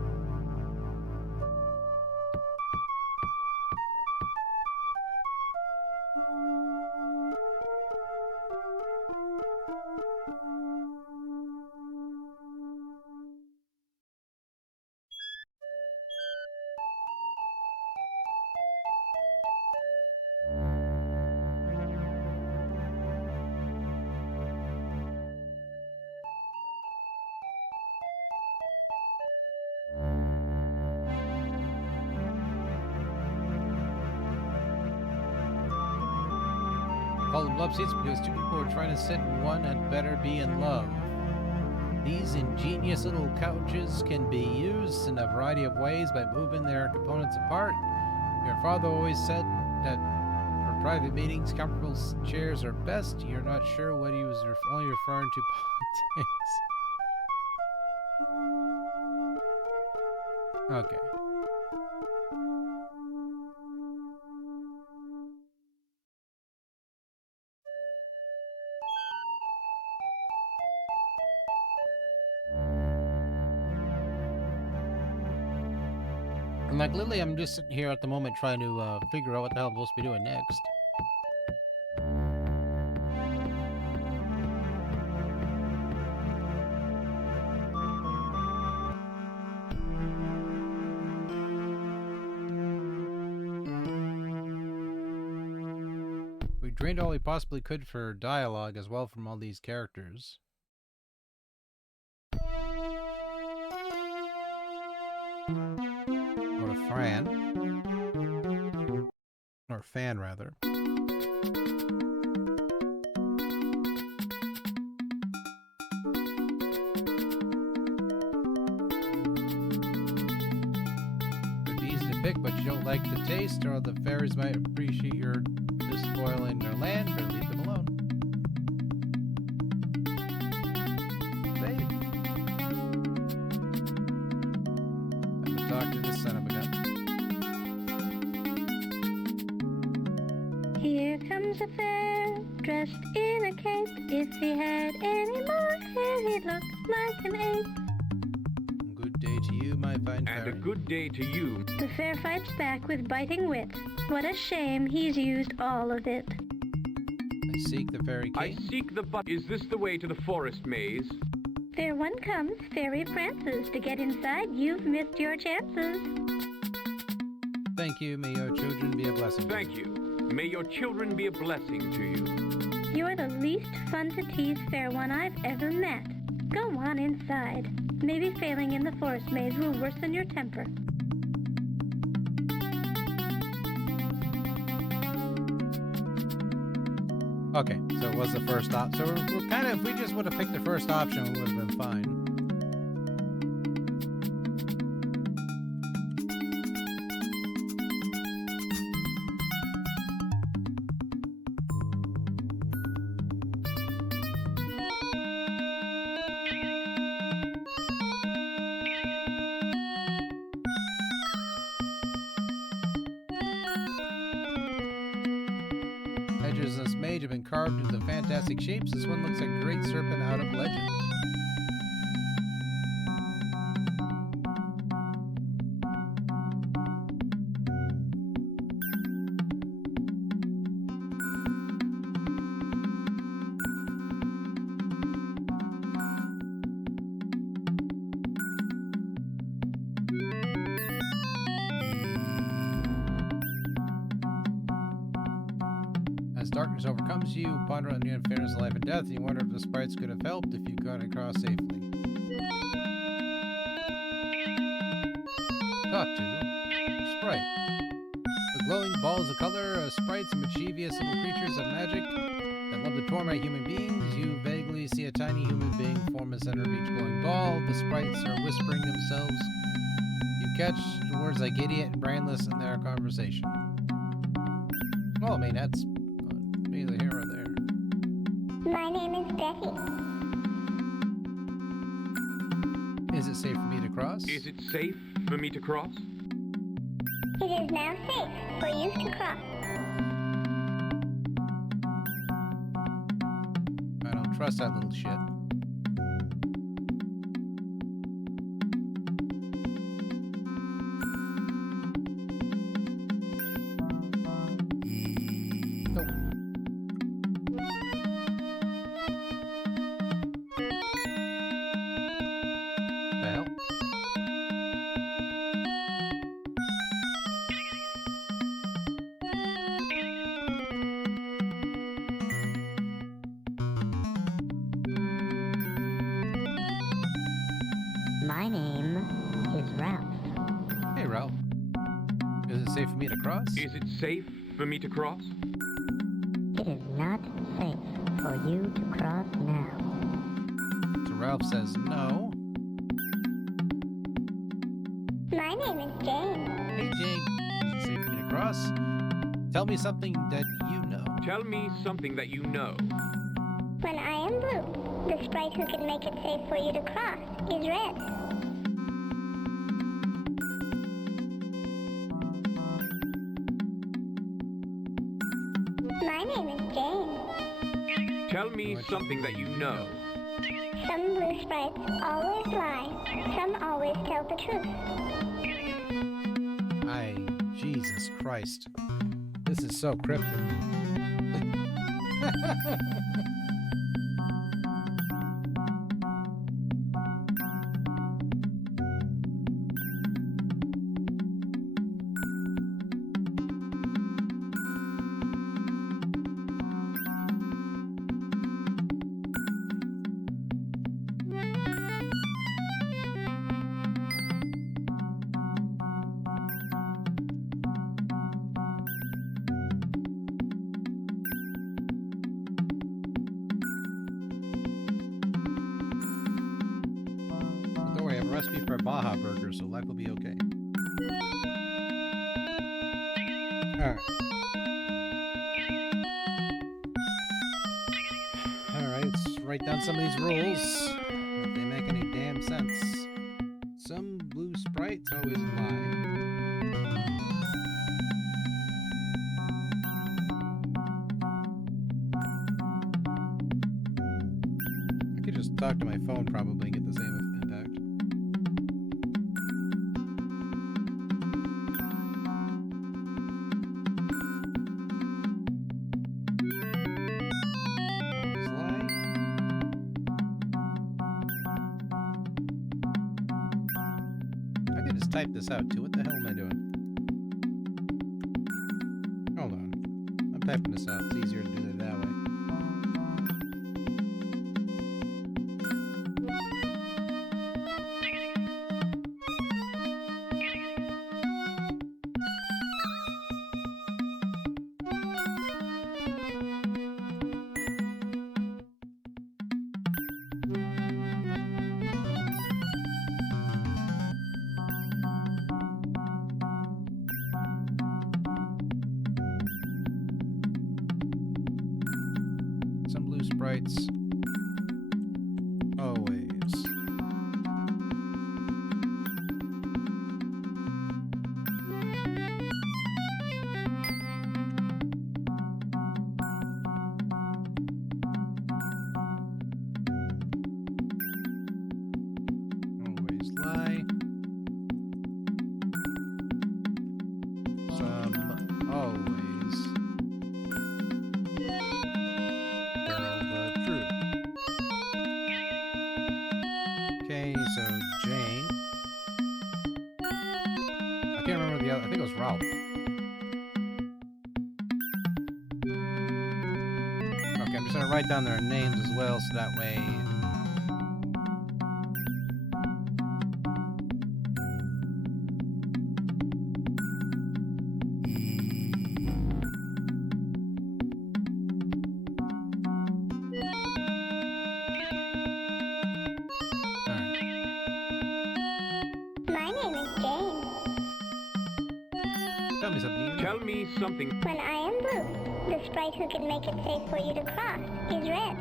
Call them love seats because two people are trying to sit in one and better be in love. These ingenious little couches can be used in a variety of ways by moving their components apart. Your father always said that for private meetings, comfortable chairs are best. You're not sure what he was only referring to politics. Okay. And like literally, I'm just sitting here at the moment trying to figure out what the hell I'm supposed to be doing next. We drained all we possibly could for dialogue as well from all these characters. Or to Fran. Or Fan, rather. Pick, but you don't like the taste, or the fairies might appreciate your despoiling their land, but leave them alone. Save. I'm gonna talk to this son of a gun. Here comes a fairy, dressed in a cape. If he had any more hair, he'd look like an ape. Good day to you, my fine fairy. And a good day to you. The fair fights back with biting wit. What a shame he's used all of it. I seek the fairy king. I seek the but. Is this the way to the forest maze? There one comes, fairy prances. To get inside, you've missed your chances. Thank you. May your children be a blessing. Thank you. May your children be a blessing to you. You're the least fun to tease, fair one, I've ever met. Go on inside. Maybe failing in the forest maze will worsen your temper. Okay, so it was the first option. So we're kind of, if we just would have picked the first option, we would have been fine. Edges of this mage have been carved into fantastic shapes. This one looks like a great serpent out of legend. As darkness overcomes you, ponder on the unfairness of life and death, and you wonder if the sprites could have helped if you got across safely. Talk to Sprite. The glowing balls of color, sprites, mischievous little creatures of magic that love to torment human beings. You vaguely see a tiny human being form the center of each glowing ball. The sprites are whispering themselves. You catch words like idiot and brainless in their conversation. Well, I mean, that's neither here or there. My name is Betty. Is it safe for me to cross? Is it safe for me to cross? It is now safe for you to cross. I don't trust that little shit. My name is Ralph. Hey, Ralph. Is it safe for me to cross? Is it safe for me to cross? It is not safe for you to cross now. So Ralph says no. My name is Jane. Hey, Jane. Is it safe for me to cross? Tell me something that you know. Tell me something that you know. When I am blue, the sprite who can make it safe for you to cross is red. My name is Jane. Tell me something that you know. Some blue sprites always lie. Some always tell the truth. Jesus Christ. This is so cryptic. recipe for a Baja burger, so life will be okay. Alright. Alright, let's write down some of these rules, if they make any damn sense. Some blue sprites always lie. I could just talk to my phone probably and get the same impact. Always lie. I could just type this out too. What the hell am I doing? Hold on. I'm typing this out. It's easier to do it that way. Some blue sprites. Always. Always lie. Some always tell the truth. Okay, so Jane. I can't remember the other. I think it was Ralph. Okay, I'm just gonna write down their names as well, so that way. My name is Jane. Tell me something. Tell me something. When I am blue, the sprite who can make it safe for you to cross is red.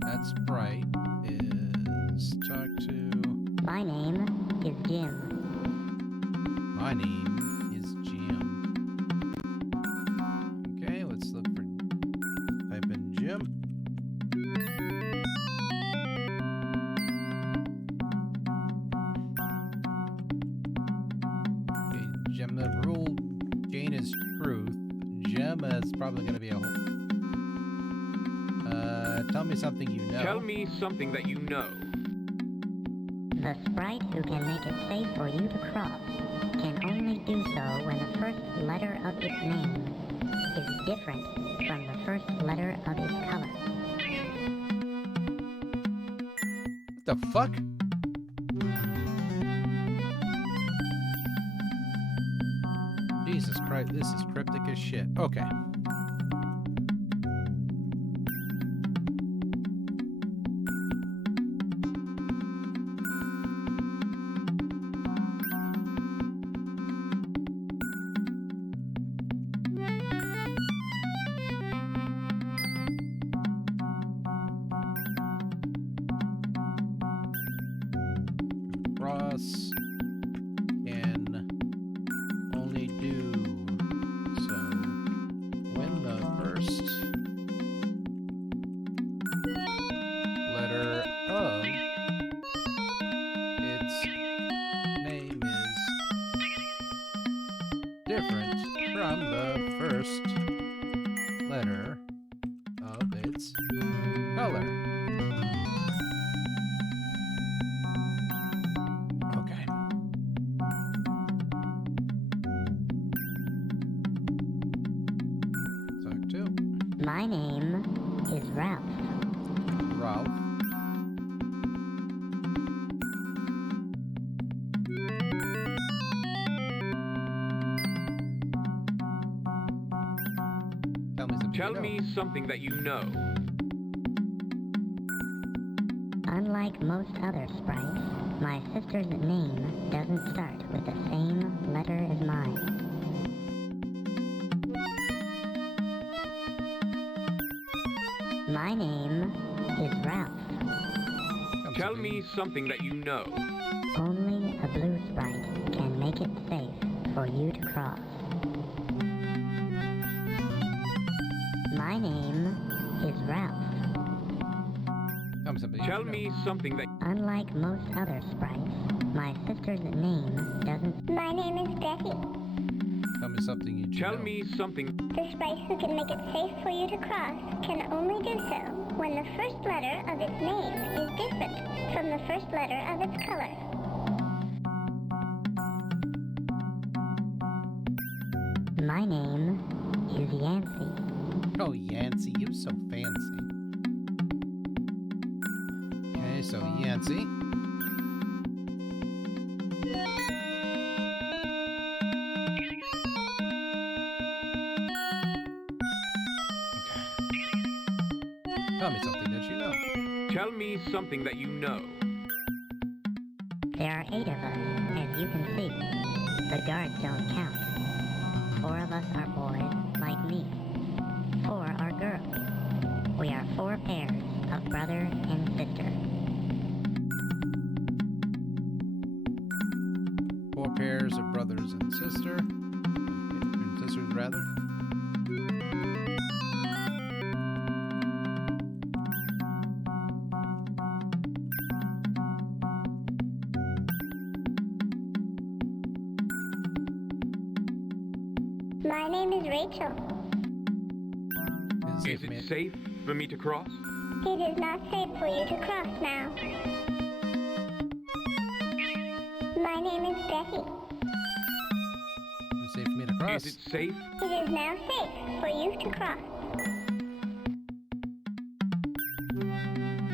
That sprite is talk to. My name is Jim. My name is Jim. Okay, let's look for. Type in Jim. Okay, Gemma rule. Jane is truth. Gemma is probably going to be a. Tell me something you know. Tell me something that you know. The sprite who can make it safe for you to cross can only do so when the first letter of its name is different from the first letter of its color. What the fuck? Jesus Christ, this is cryptic as shit. Okay. Cross can only do so when the first letter of its name is different from the first letter of its color. Okay. Talk to My name is Ralph. Ralph. Tell me something. Tell me something that you know. Unlike most other sprites, my sister's name doesn't start with the same letter as mine. My name is Ralph. Tell me something that you know. Only a blue sprite can make it safe for you to cross. My name is Ralph. Tell me something that... Unlike most other sprites, my sister's name doesn't... My name is Betty. Tell me something you Tell know. me something... The sprite who can make it safe for you to cross can only do so when the first letter of its name is different from the first letter of its color. My name is Yancey. Oh, Yancey, you're so fancy. Okay, so Yancey. Tell me something that you know. Tell me something that you know. There are 8 of us, as you can see. The guards don't count. 4 of us are boys, like me. 4 are girls. We are 4 pairs of brother and sister. 4 pairs of brothers and sisters, rather. My name is Rachel. Is it safe for me to cross? It is not safe for you to cross now. My name is Betty. Is it safe for me to cross? Is it safe? It is now safe for you to cross.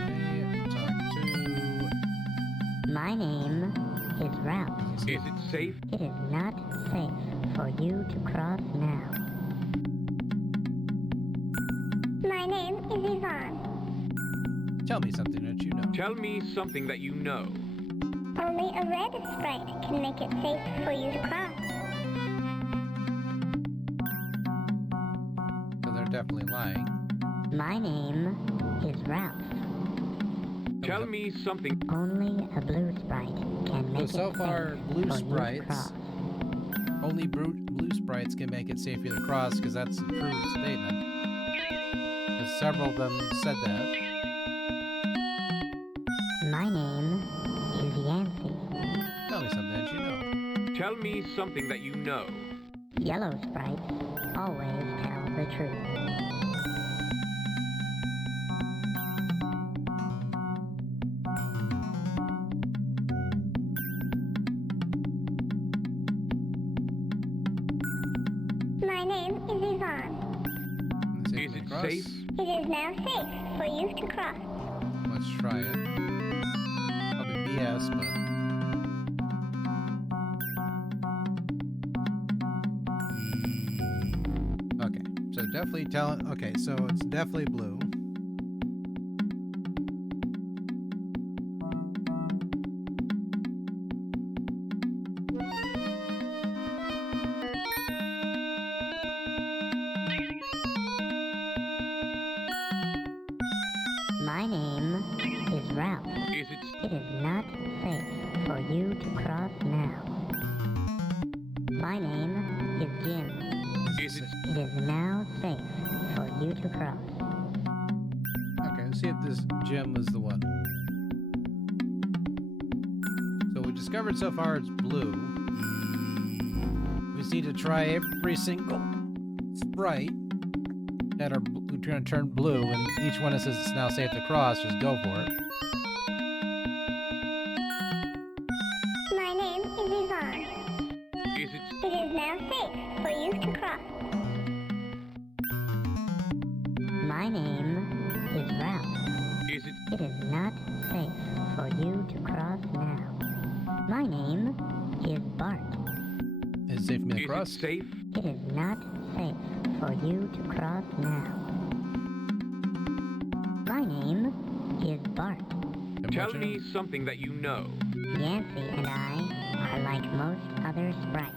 Okay, talk to... My name is Ralph. Is it safe? It is not safe for you to cross now. My name is Yvonne. Tell me something that you know. Tell me something that you know. Only a red sprite can make it safe for you to cross. So they're definitely lying. My name is Ralph. Tell me something. Only a blue sprite can make So it far, safe blue for you to sprites. cross. Only blue sprites can make it safe for you to cross, because that's a true statement. Because several of them said that. My name is Yancey. Tell me something that you know. Tell me something that you know. Yellow sprites always tell the truth. My name is Yvonne. Is it safe? It is now safe for you to cross. Let's try it. Probably BS, but... Okay, so definitely tell... Okay, so it's definitely blue. My name is Ralph. Is it... It is not safe for you to cross now. My name is Jim. Is it... It is now safe for you to cross. Okay, let's see if this Jim was the one. So we discovered so far it's blue. We just need to try every single sprite that are going to turn blue, and each one that says it's now safe to cross, just go for it. My name is Yvonne. Is it... It is now safe for you to cross. My name is Ralph. Is it... It is not safe for you to cross now. My name is Bart. Is it safe for me to Is cross? it safe? It is not safe for you to cross now. My name is Bart. Tell me something that you know. Yancy and I are like most other sprites.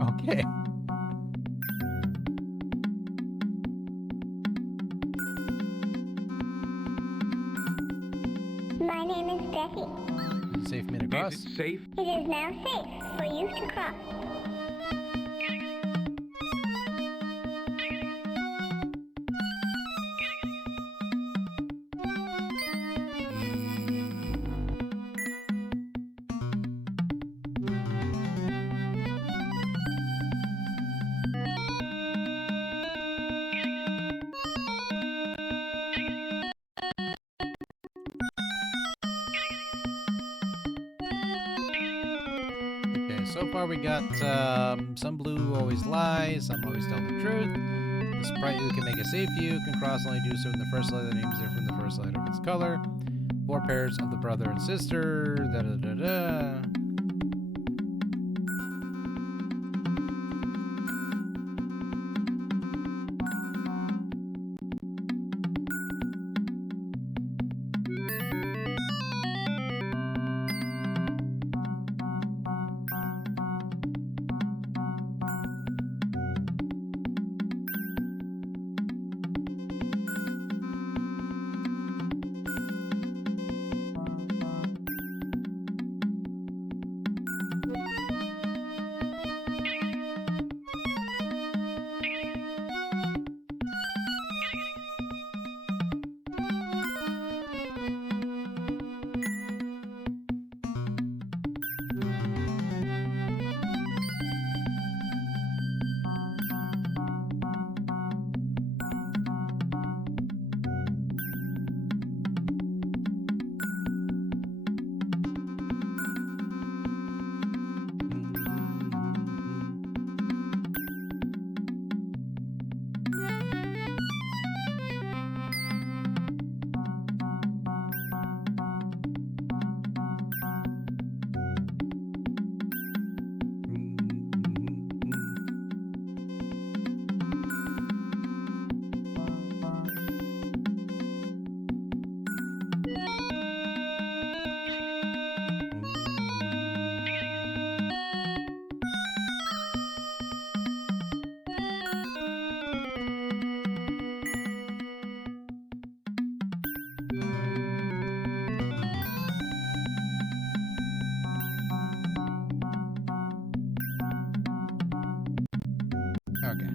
Okay. My name is Becky. Safe me to cross. Is it safe? It is now safe for you to cross. Okay, so far we got some blue always lies, some always tell the truth. The sprite who can make a safe view can cross only do so when the first letter of the name is different from the first letter of its color. 4 pairs of the brother and sister. Da da da da. Okay.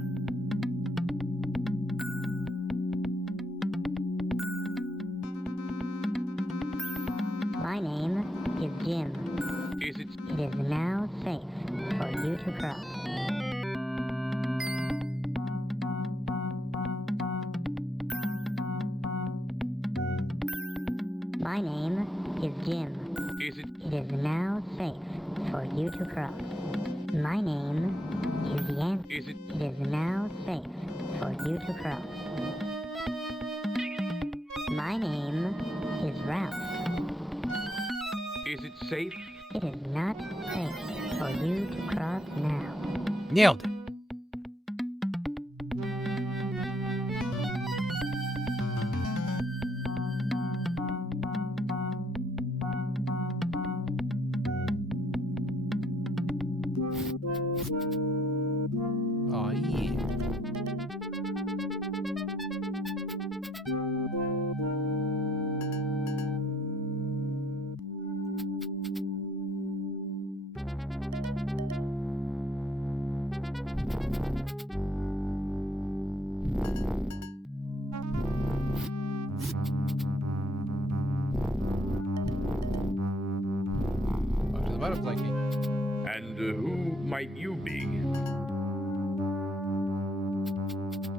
My name is Jim. Is it? It is now safe for you to cross. My name is Jim. Is it? It is now safe for you to cross. My name is Yancy. Is it? It is now safe for you to cross. My name is Ralph. Is it safe? It is not safe for you to cross now. Nailed it. Oh yeah. Back to the butterfly king. And who might you be?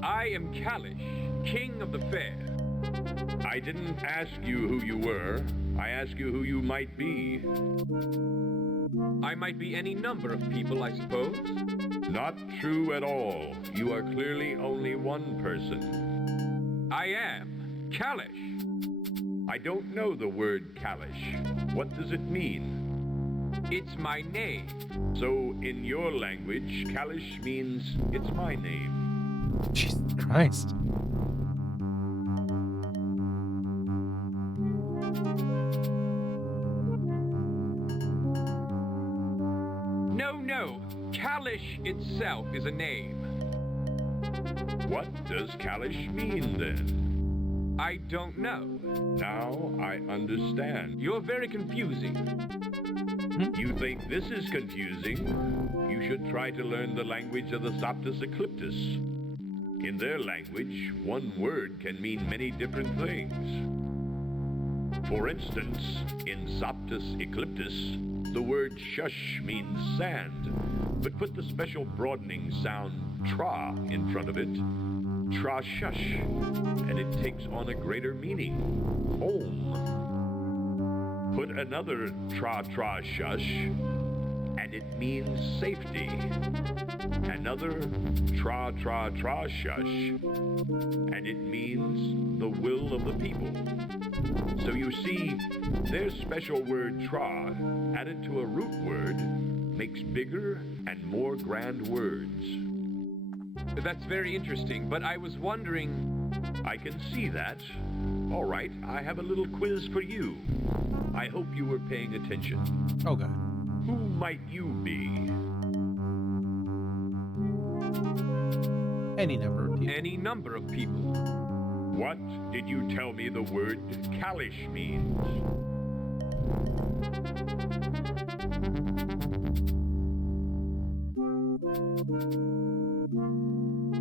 I am Kalish, king of the fair. I didn't ask you who you were. I asked you who you might be. I might be any number of people, I suppose. Not true at all. You are clearly only one person. I am Kalish. I don't know the word Kalish. What does it mean? It's my name. So, in your language, Kalish means it's my name. Jesus Christ. itself is a name. What does Kalish mean, then? I don't know. Now I understand. You're very confusing. You think this is confusing? You should try to learn the language of the Soptus Ecliptus. In their language, one word can mean many different things. For instance, in Soptus Ecliptus, the word shush means sand, but put the special broadening sound tra in front of it, tra shush, and it takes on a greater meaning, home. Put another tra tra shush, and it means safety. Another tra tra tra shush, and it means the will of the people. So you see, their special word tra, added to a root word, makes bigger and more grand words. That's very interesting, but I was wondering... I can see that. All right, I have a little quiz for you. I hope you were paying attention. Oh, God. Who might you be? Any number of people. Any number of people. What did you tell me the word Kalish means?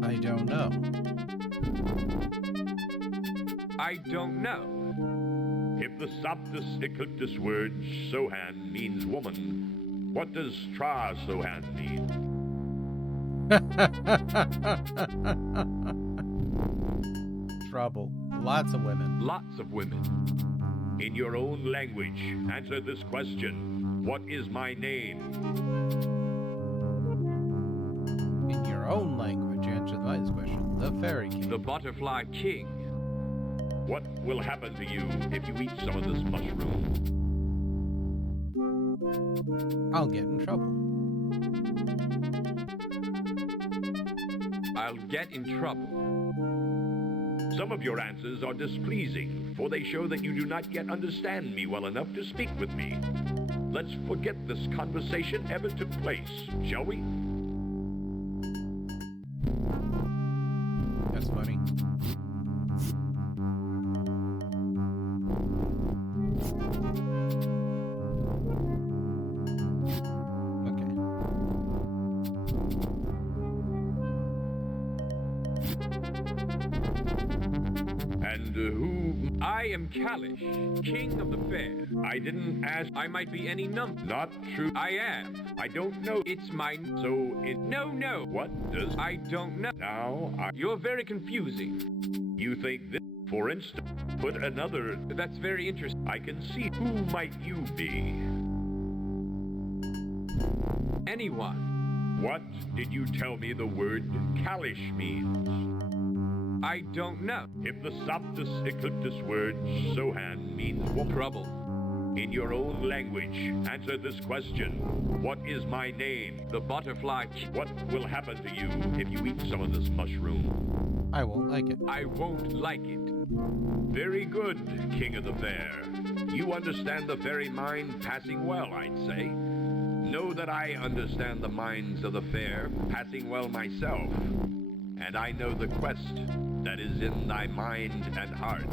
I don't know. I don't know. If the Soptus Ecliptus word Sohan means woman, what does Tra Sohan mean? Trouble. Lots of women. Lots of women. In your own language, answer this question. What is my name? In your own language, answer this question. The Fairy King. The Butterfly King. What will happen to you if you eat some of this mushroom? I'll get in trouble. I'll get in trouble. Some of your answers are displeasing, for they show that you do not yet understand me well enough to speak with me. Let's forget this conversation ever took place, shall we? That's funny. I am Kalish, King of the Fair. I didn't ask. I might be any number. Not true. I am. I don't know. It's my... So it... No. What does... I don't know. Now I... You're very confusing. You think this... For instance, put another... That's very interesting. I can see. Who might you be? Anyone. What did you tell me the word Kalish means? I don't know. If the Soptus Ecliptus word Sohan means woman. Trouble. In your own language, answer this question. What is my name? The Butterfly. What will happen to you if you eat some of this mushroom? I won't like it. I won't like it. Very good, King of the Fair. You understand the fairy mind passing well, I'd say. Know that I understand the minds of the fair passing well myself. And I know the quest that is in thy mind and heart.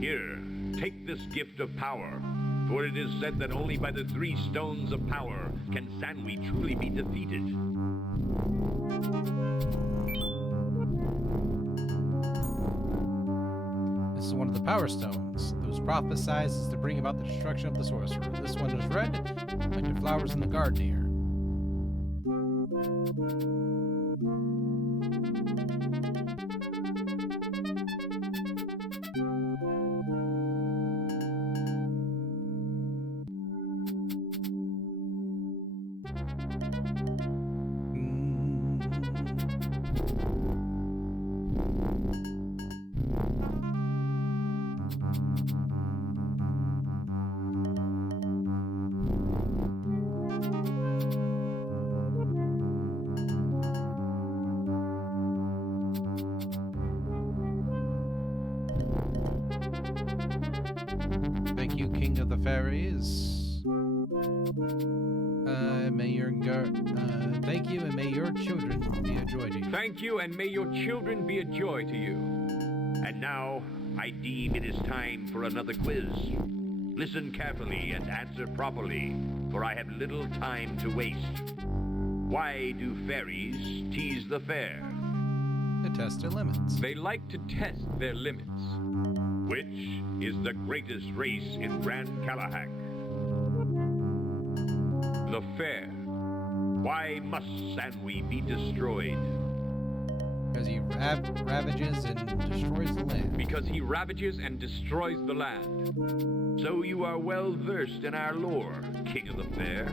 Here, take this gift of power, for it is said that only by the 3 stones of power can Sanwi truly be defeated. This is one of the Power Stones. Those prophesizes to bring about the destruction of the sorcerer. This one is red, like the flowers in the garden here. Thank you, King of the Fairies. Thank you, and may your children be a joy to you. Thank you, and may your children be a joy to you. And now, I deem it is time for another quiz. Listen carefully and answer properly, for I have little time to waste. Why do fairies tease the fair? To test their limits. They like to test their limits. Which is the greatest race in Grand Kalahak? The fair. Why must Sanwi be destroyed? Because he ravages and destroys the land. Because he ravages and destroys the land. So you are well versed in our lore, King of the Fair.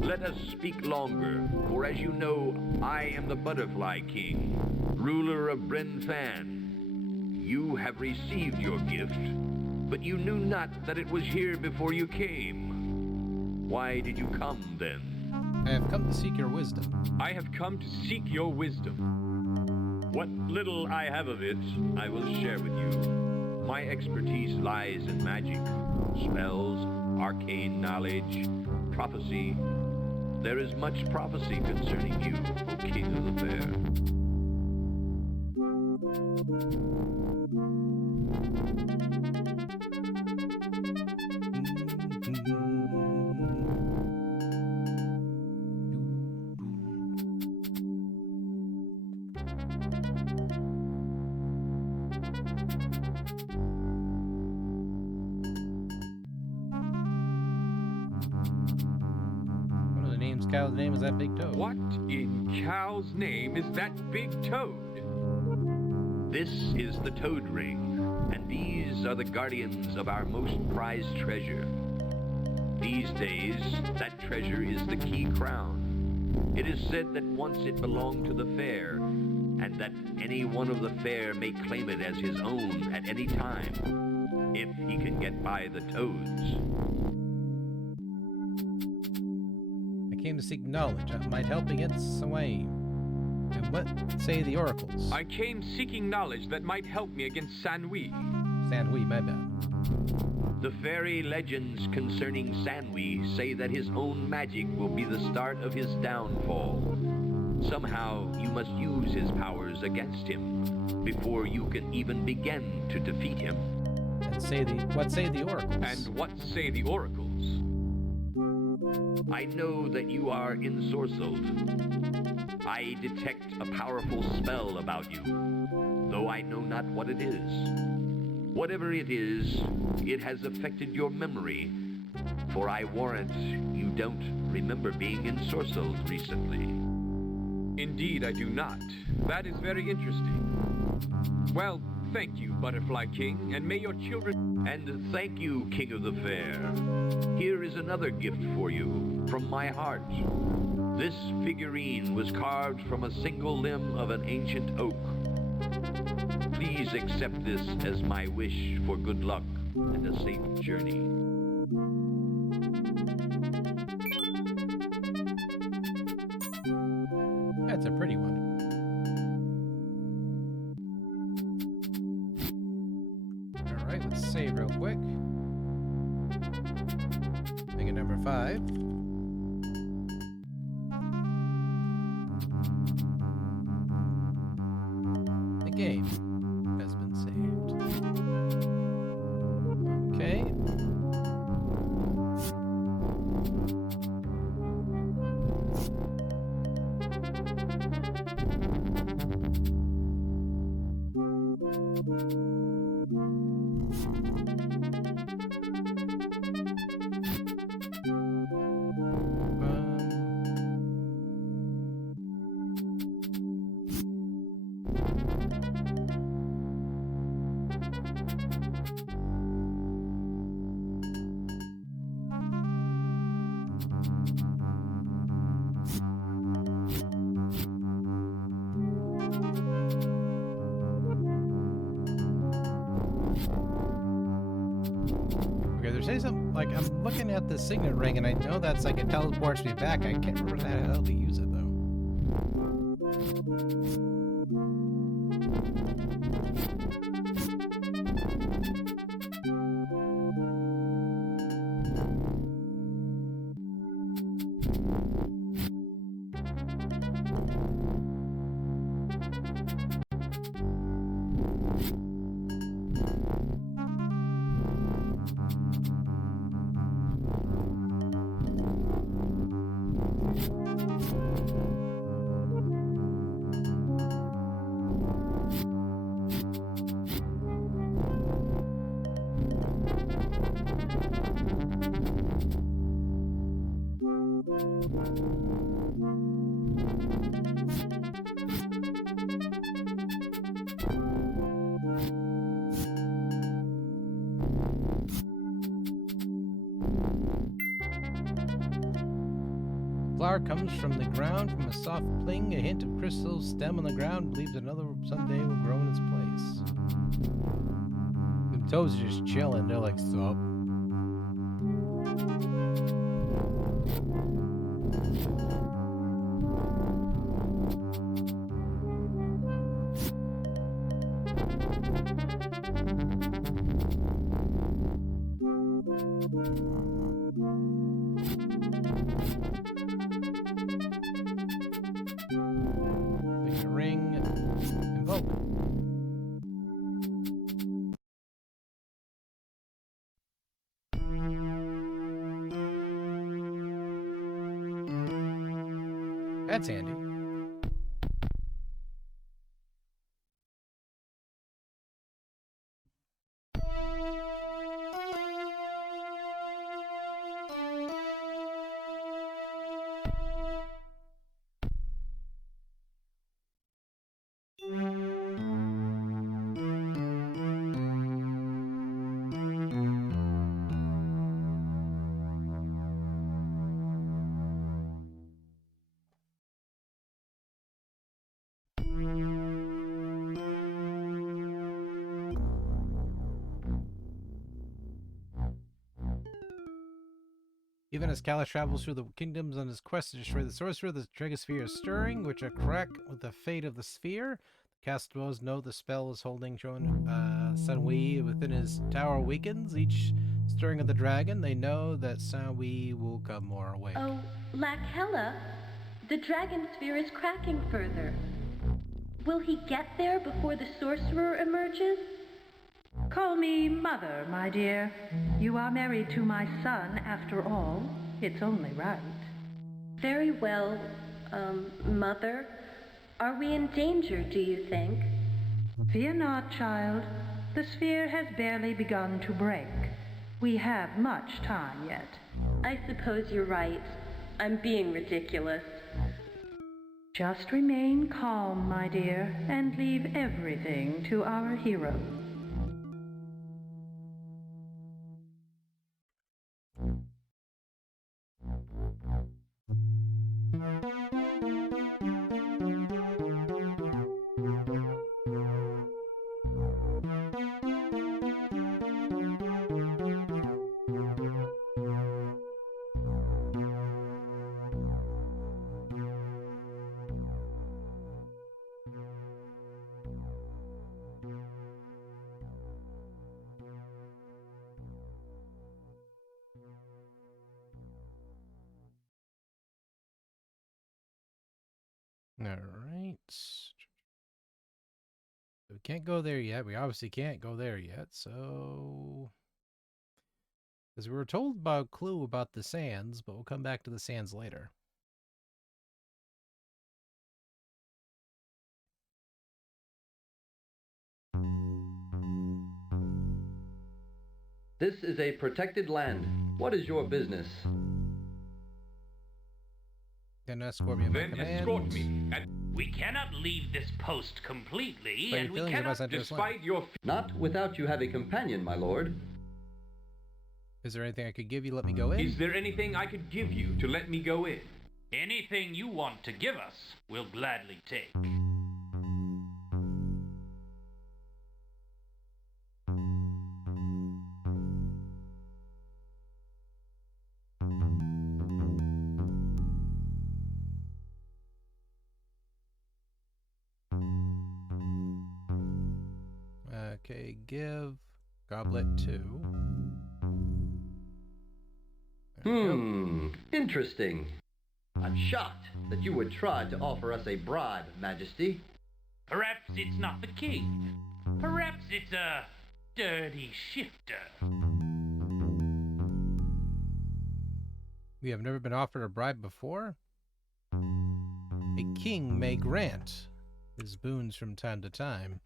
Let us speak longer, for as you know, I am the Butterfly King, ruler of Bryn Fan. You have received your gift, but you knew not that it was here before you came. Why did you come then? I have come to seek your wisdom. I have come to seek your wisdom. What little I have of it, I will share with you. My expertise lies in magic, spells, arcane knowledge, prophecy. There is much prophecy concerning you, O King of the Fair. Cow's name is that big toad? What in Cow's name is that big toad? This is the Toad Ring, and these are the guardians of our most prized treasure. These days, that treasure is the key crown. It is said that once it belonged to the fair, and that any one of the fair may claim it as his own at any time, if he can get by the toads. Came to seek knowledge that might help against Swain. And what say the oracles? I came seeking knowledge that might help me against Sanwi. Sanwi, my bad. The fairy legends concerning Sanwi say that his own magic will be the start of his downfall. Somehow you must use his powers against him before you can even begin to defeat him. And what say the oracles? And what say the oracles? I know that you are ensorcelled. I detect a powerful spell about you, though I know not what it is. Whatever it is, it has affected your memory, for I warrant you don't remember being ensorcelled recently. Indeed, I do not. That is very interesting. Well, thank you, Butterfly King, and may your children... And thank you, King of the Fair. Here is another gift for you, from my heart. This figurine was carved from a single limb of an ancient oak. Please accept this as my wish for good luck and a safe journey. That's a pretty one. Alright, let's save real quick. Make it number 5. The game has been saved. Okay. Say something like I'm looking at the signet ring and I know that's like it teleports me back. I can't remember how to use it though. star comes from the ground, from a soft pling, a hint of crystal stem on the ground, believes another someday will grow in its place. The toads are just chilling, they're like, sup? Click a ring, invoke. That's handy. Even as Kala travels through the kingdoms on his quest to destroy the sorcerer, the DragonSphere is stirring, which a crack with the fate of the sphere. The casters know the spell is holding Sanwi within his tower weakens. Each stirring of the dragon, they know that Sanwi will come more awake. Oh, Lakella, the DragonSphere is cracking further. Will he get there before the sorcerer emerges? Call me Mother, my dear. You are married to my son, after all. It's only right. Very well, Mother. Are we in danger, do you think? Fear not, child. The sphere has barely begun to break. We have much time yet. I suppose you're right. I'm being ridiculous. Just remain calm, my dear, and leave everything to our hero. All right. We can't go there yet. We obviously can't go there yet, so... Because we were told about a clue about the sands, but we'll come back to the sands later. This is a protected land. What is your business? Then escort me. Then escort me. We cannot leave this post completely, But and your we feelings cannot... about Despite your... Not without you have a companion, my lord. Is there anything I could give you? Let me go in. Is there anything I could give you to let me go in? Anything you want to give us, we'll gladly take. Okay, give goblet 2. Interesting. I'm shocked that you would try to offer us a bribe, Majesty. Perhaps it's not the king. Perhaps it's a dirty shifter. We have never been offered a bribe before. A king may grant his boons from time to time.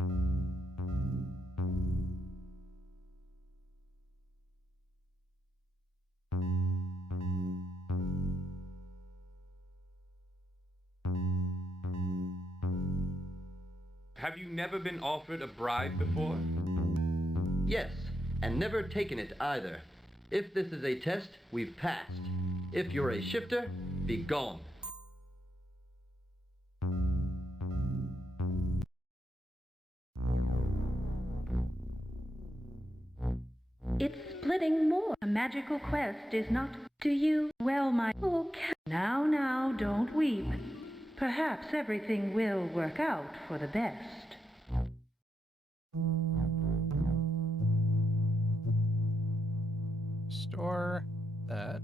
Have you never been offered a bribe before? Yes, and never taken it either. If this is a test, we've passed. If you're a shifter, be gone. It's splitting more. A magical quest is not... Do you? Well, my... Oh, Now, don't weep. Perhaps everything will work out for the best. Store that.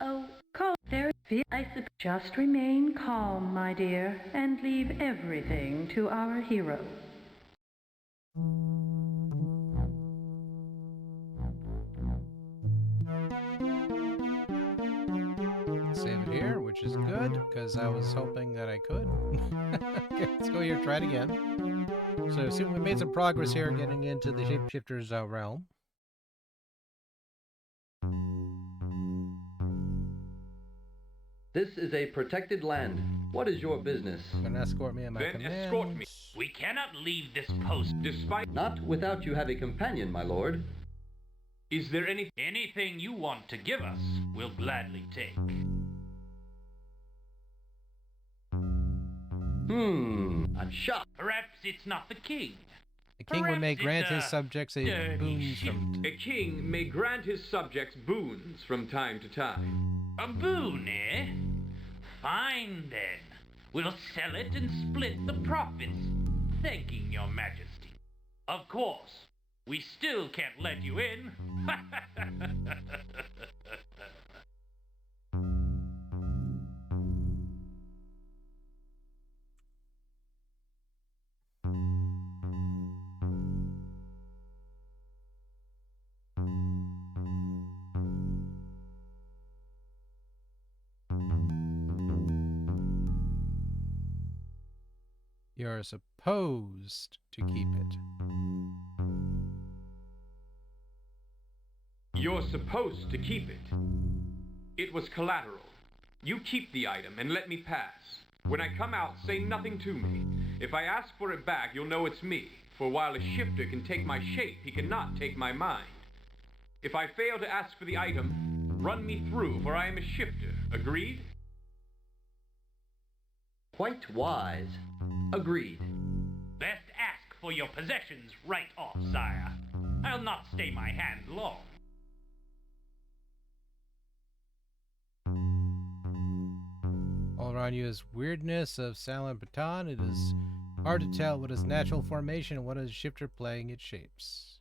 Oh, There, just remain calm, my dear, and leave everything to our hero. Save it here, which is good, because I was hoping that I could. Okay, let's go here, try it again. So, see, we made some progress here getting into the Shapeshifter's realm. This is a protected land. What is your business? Gonna escort me and my Then commands. escort me. We cannot leave this post Despite... Not without you have a companion, my lord. Is there anything you want to give us, we'll gladly take. I'm shocked. Perhaps it's not the king. The king may grant his subjects a dirty boons from... A king may grant his subjects boons from time to time. A boon, eh? Fine, then. We'll sell it and split the profits, thanking your majesty. Of course, we still can't let you in. You're supposed to keep it. You're supposed to keep it. It was collateral. You keep the item and let me pass. When I come out, say nothing to me. If I ask for it back, you'll know it's me. For while a shifter can take my shape, he cannot take my mind. If I fail to ask for the item, run me through, for I am a shifter. Agreed? Quite wise. Agreed. Best ask for your possessions right off, sire. I'll not stay my hand long. All around you is weirdness of Salon Baton. It is hard to tell what is natural formation and what is shifter playing its shapes.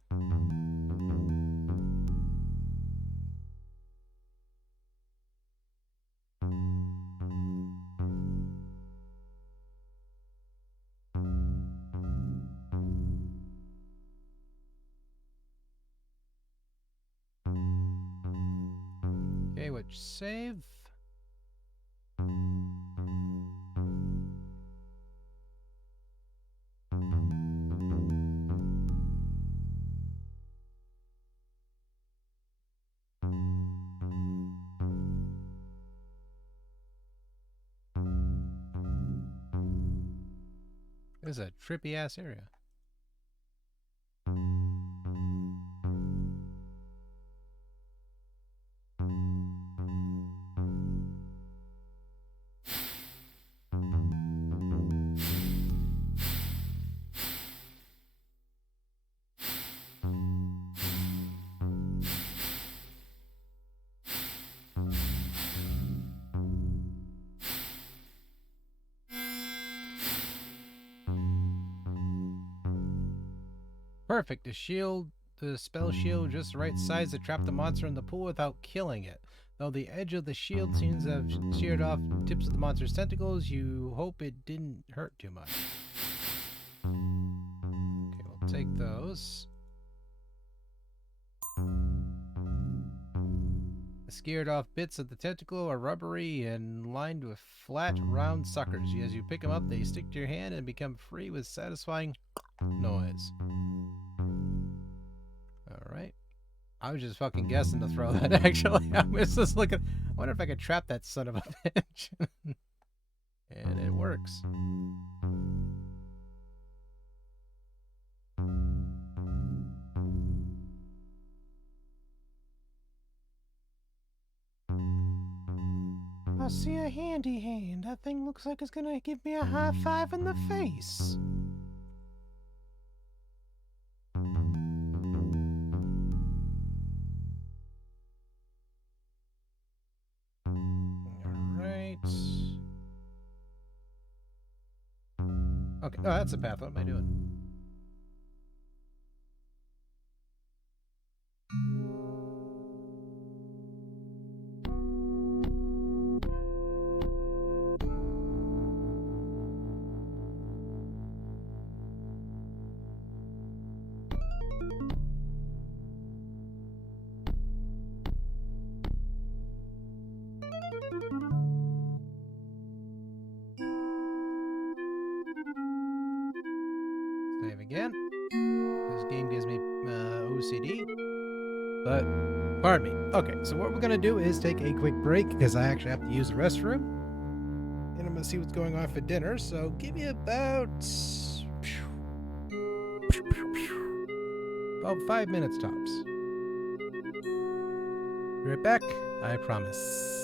Okay, which save? This is a trippy ass area. Perfect. The spell shield just the right size to trap the monster in the pool without killing it. Though the edge of the shield seems to have sheared off tips of the monster's tentacles, you hope it didn't hurt too much. Okay, we'll take those. The scared off bits of the tentacle are rubbery and lined with flat, round suckers. As you pick them up, they stick to your hand and become free with satisfying noise. Alright. I was just fucking guessing to throw that, actually. I was just looking. I wonder if I could trap that son of a bitch. And it works. handy hand. That thing looks like it's gonna give me a high five in the face. Alright. Okay, oh, that's the path. What am I doing? Save again. This game gives me OCD. But, pardon me. Okay, so what we're gonna do is take a quick break because I actually have to use the restroom. And I'm gonna see what's going on for dinner, so give me about 5 minutes tops. Be right back, I promise.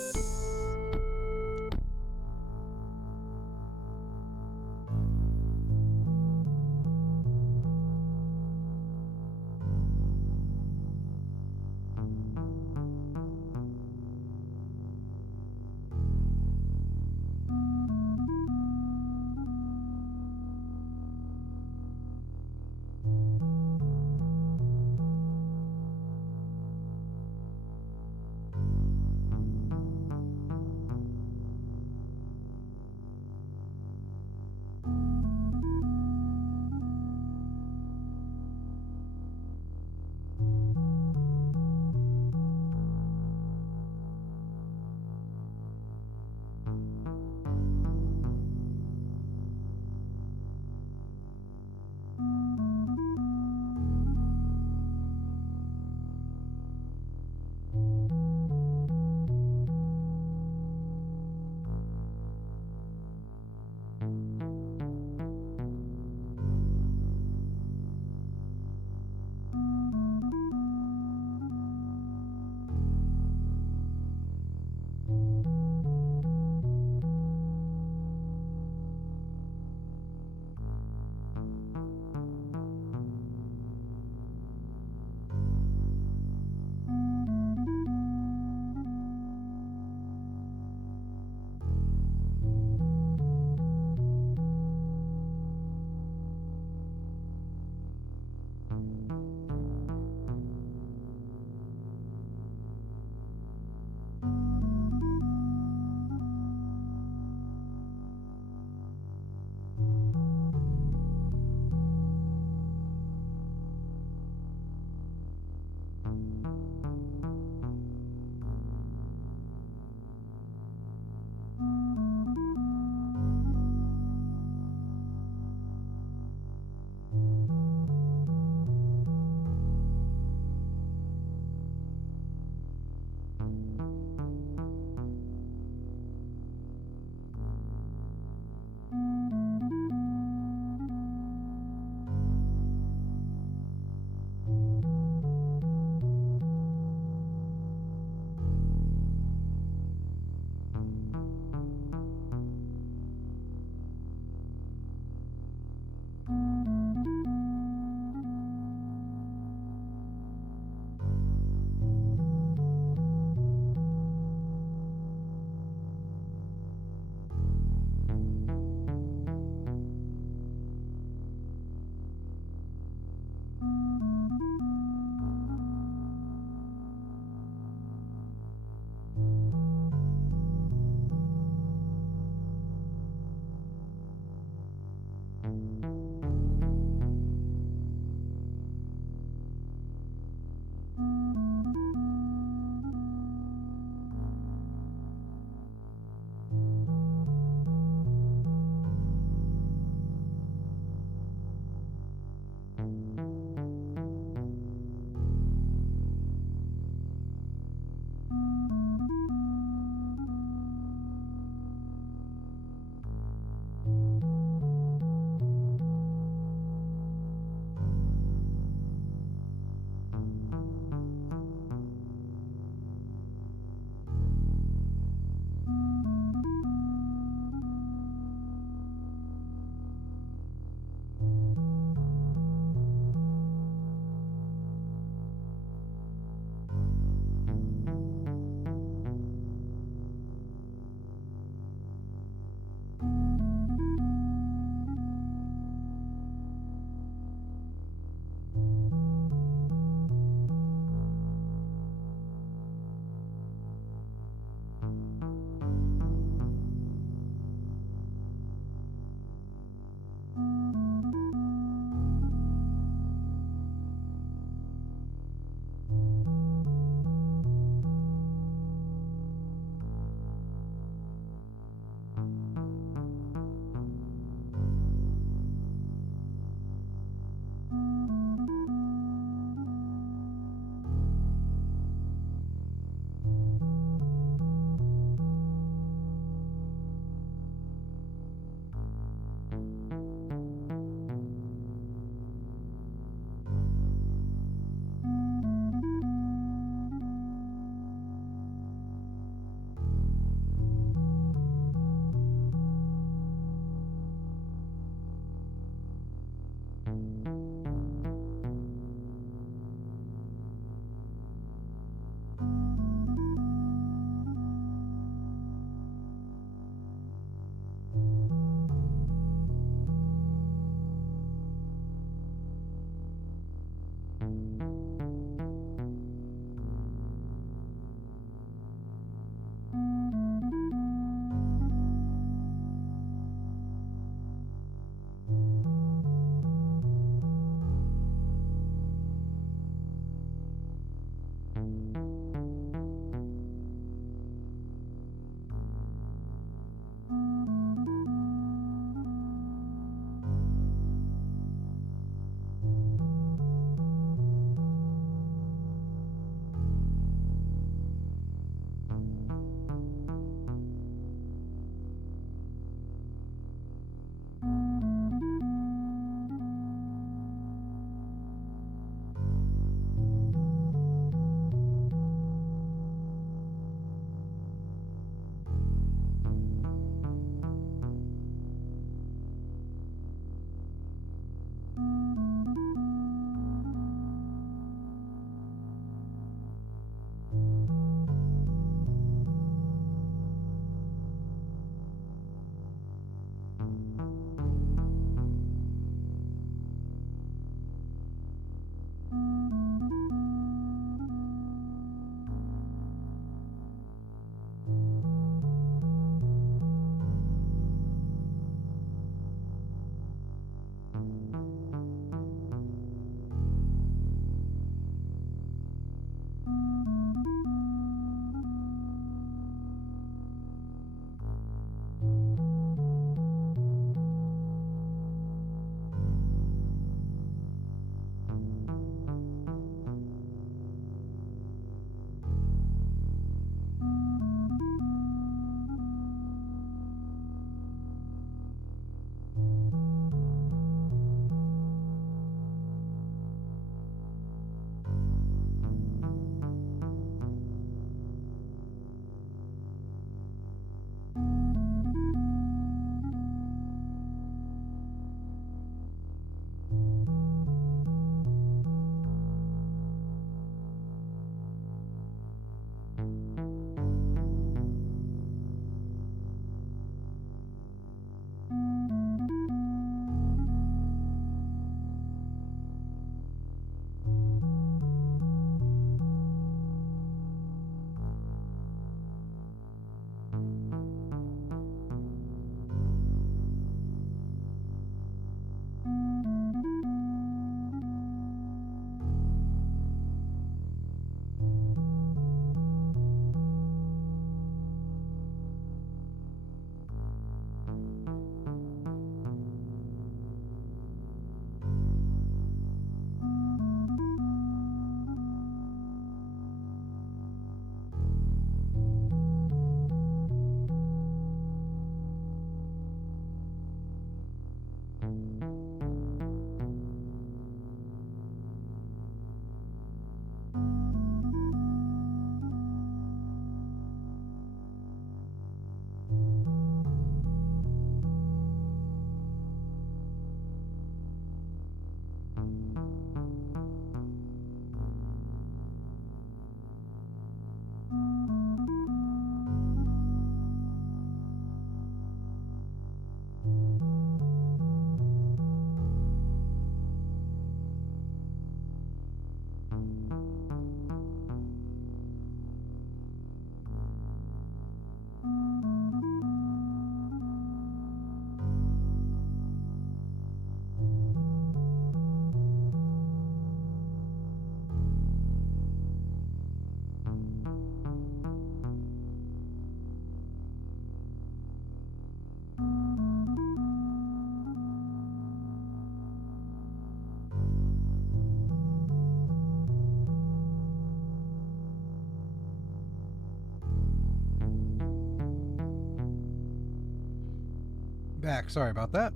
Back. Sorry about that.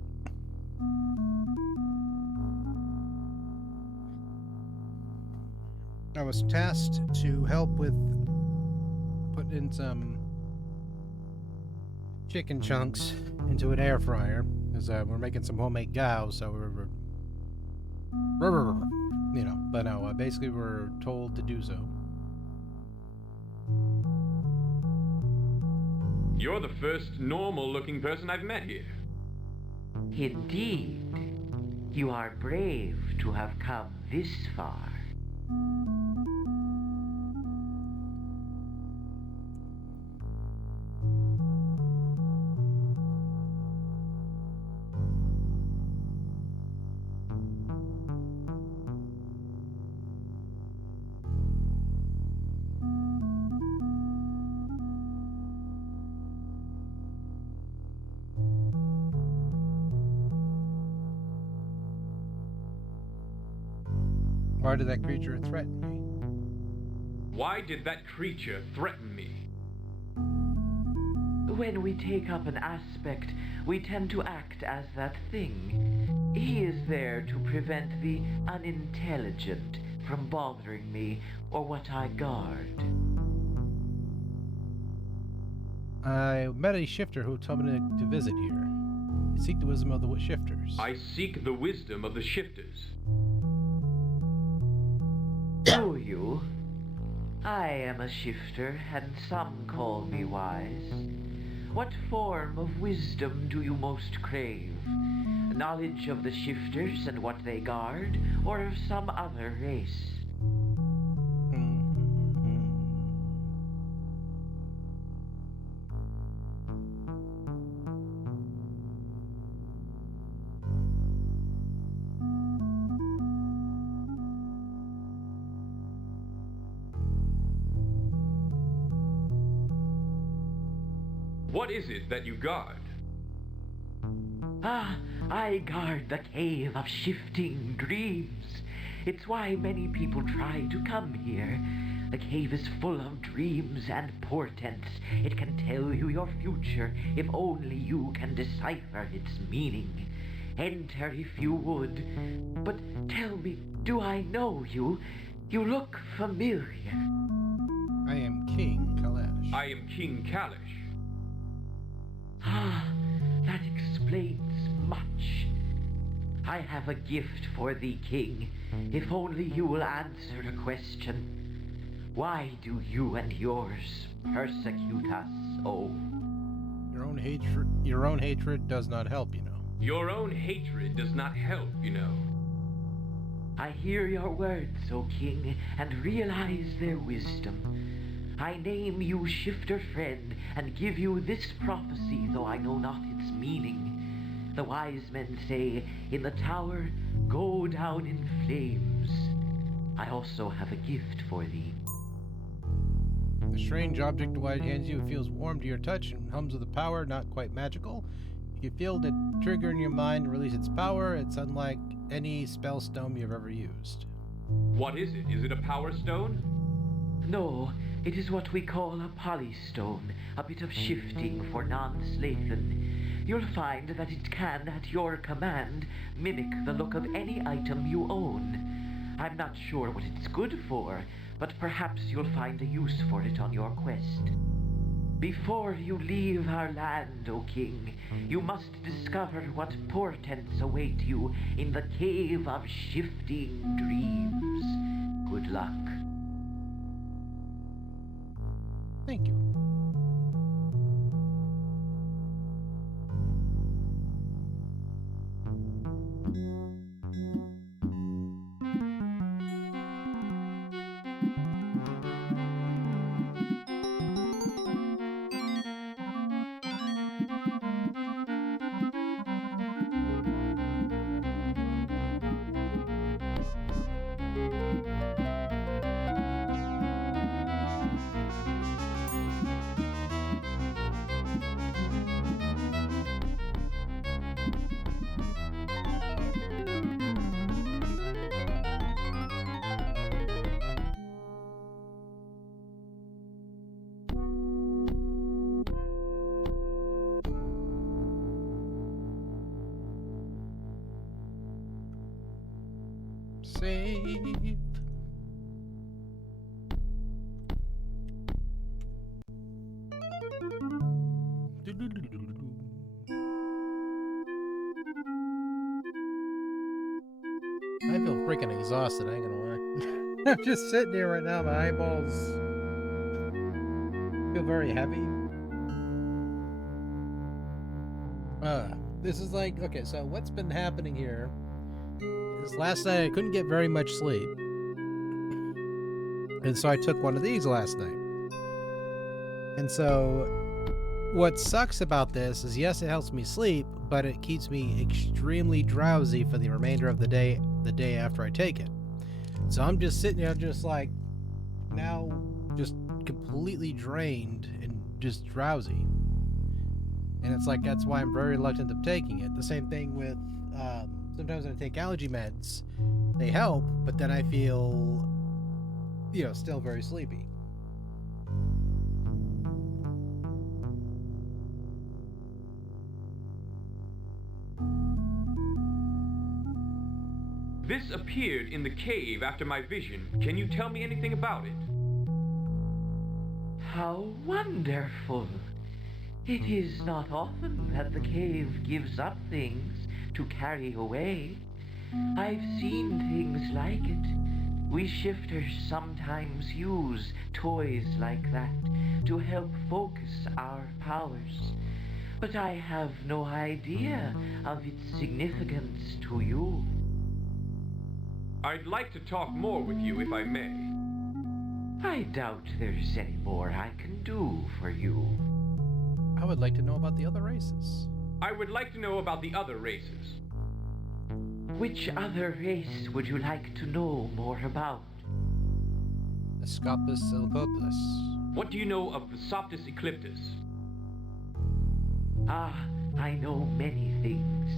I was tasked to help with putting in some chicken chunks into an air fryer because we're making some homemade gao, so you know. But no, basically we're told to do so. You're the first normal-looking person I've met here. Indeed. You are brave to have come this far. Why did that creature threaten me? Why did that creature threaten me? When we take up an aspect, we tend to act as that thing. He is there to prevent the unintelligent from bothering me or what I guard. I met a shifter who told me to visit here. Seek the wisdom of the shifters. I seek the wisdom of the shifters. Do you? I am a shifter, and some call me wise. What form of wisdom do you most crave? Knowledge of the shifters and what they guard, or of some other race? What is it that you guard? I guard the cave of shifting dreams. It's why many people try to come here. The cave is full of dreams and portents. It can tell you your future if only you can decipher its meaning. Enter if you would. But tell me, do I know you? You look familiar. I am King Kalash. I am King Kalash. That explains much. I have a gift for thee, King, if only you will answer a question. Why do you and yours persecute us so? Your own hatred does not help, you know. Your own hatred does not help, you know. I hear your words, O King, and realize their wisdom. I name you Shifter Friend, and give you this prophecy, though I know not its meaning. The wise men say, in the tower, go down in flames. I also have a gift for thee. The strange object Dwight hands you feels warm to your touch and hums with a power not quite magical. If you feel the trigger in your mind and release its power, it's unlike any spell stone you've ever used. What is it? Is it a power stone? No, it is what we call a polystone, a bit of shifting for non-Slathan. You'll find that it can, at your command, mimic the look of any item you own. I'm not sure what it's good for, but perhaps you'll find a use for it on your quest. Before you leave our land, O King, you must discover what portents await you in the Cave of Shifting Dreams. Good luck. Thank you. Save. I feel freaking exhausted, I ain't gonna lie. I'm just sitting here right now, my eyeballs feel very heavy. This is like, okay, so what's been happening here is last night I couldn't get very much sleep. And so I took one of these last night. And so what sucks about this is, yes, it helps me sleep, but it keeps me extremely drowsy for the remainder of the day after I take it. So I'm just sitting there just like, now just completely drained and just drowsy. And it's like, that's why I'm very reluctant of taking it. The same thing with, sometimes when I take allergy meds, they help, but then I feel, you know, still very sleepy. This appeared in the cave after my vision. Can you tell me anything about it? How wonderful! It is not often that the cave gives up things to carry away. I've seen things like it. We shifters sometimes use toys like that to help focus our powers. But I have no idea of its significance to you. I'd like to talk more with you if I may. I doubt there's any more I can do for you. I would like to know about the other races. I would like to know about the other races. Which other race would you like to know more about? Escopus Silcopus. What do you know of Soptus Ecliptus? Ah, I know many things.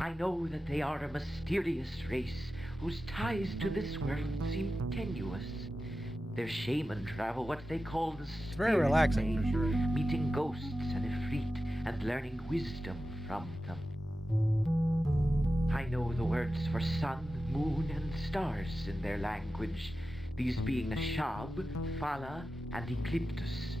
I know that they are a mysterious race whose ties to this world seem tenuous. Their shaman travel what they call the It's very spirit relaxing, for plane, sure. meeting ghosts and ifrit and learning wisdom from them. I know the words for sun, moon, and stars in their language, these being Shab, Phala, and Ecliptus.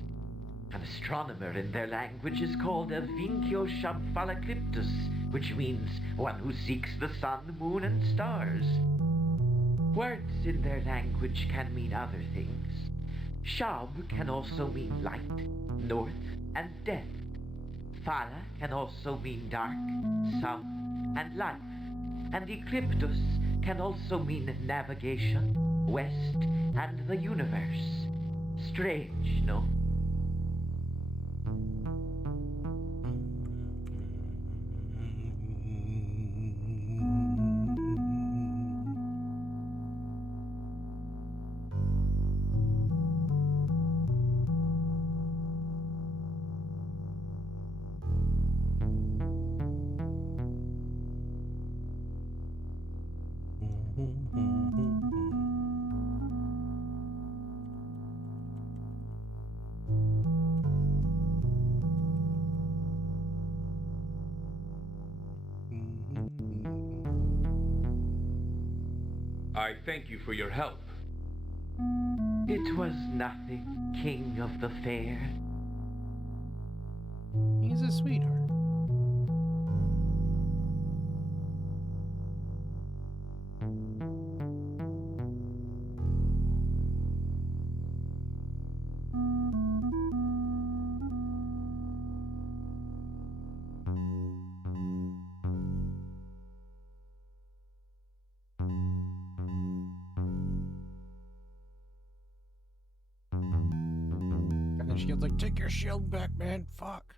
An astronomer in their language is called a Vinkyo Shab Phalacliptus, which means one who seeks the sun, moon, and stars. Words in their language can mean other things. Shab can also mean light, north, and death. Phala can also mean dark, sun, and life. And Ecliptus can also mean navigation, west, and the universe. Strange, no? I thank you for your help. It was nothing, King of the Fair. He's a sweetheart. And then Shield's like, take your shield back, man. Fuck.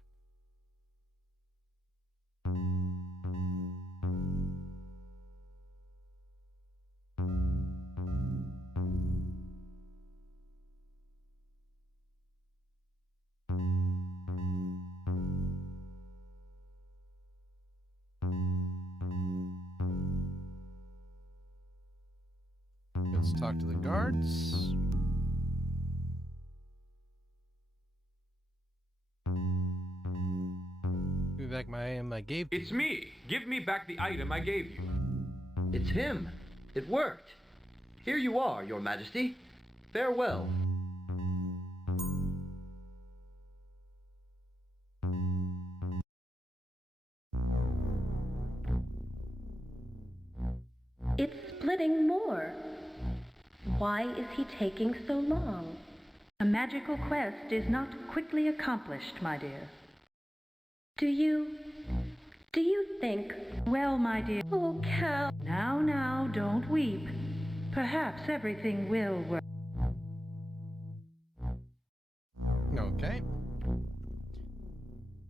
Let's talk to the guards. Give me back my item I gave you. It's me! Give me back the item I gave you. It's him. It worked. Here you are, Your Majesty. Farewell. It's splitting more. Why is he taking so long? A magical quest is not quickly accomplished, my dear. Do you think... Well, my dear... Oh, Cal... Now, don't weep. Perhaps everything will work. Okay.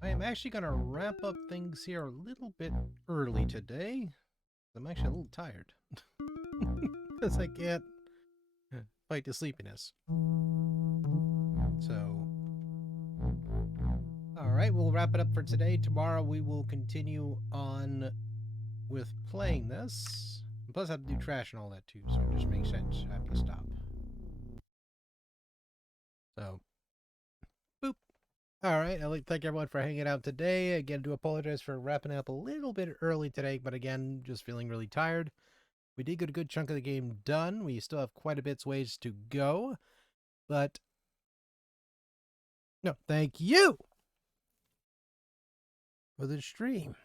I am actually going to wrap up things here a little bit early today. I'm actually a little tired. Because I can't fight the sleepiness. So... Alright, we'll wrap it up for today. Tomorrow we will continue on with playing this. Plus I have to do trash and all that too, so it just makes sense. I have to stop. So, boop. Alright, I'd like to thank everyone for hanging out today. Again, do apologize for wrapping up a little bit early today, but again, just feeling really tired. We did get a good chunk of the game done. We still have quite a bit's ways to go. But, no, thank you for the stream.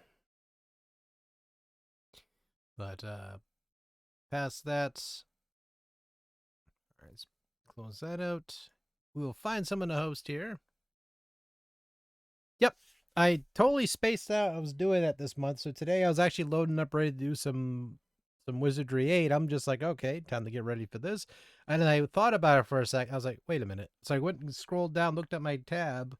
But past that, all right, let's close that out. We will find someone to host here. Yep, I totally spaced out. I was doing that this month, so today I was actually loading up, ready to do some Wizardry 8. I'm just like, okay, time to get ready for this. And then I thought about it for a sec. I was like, wait a minute. So I went and scrolled down, looked at my tab,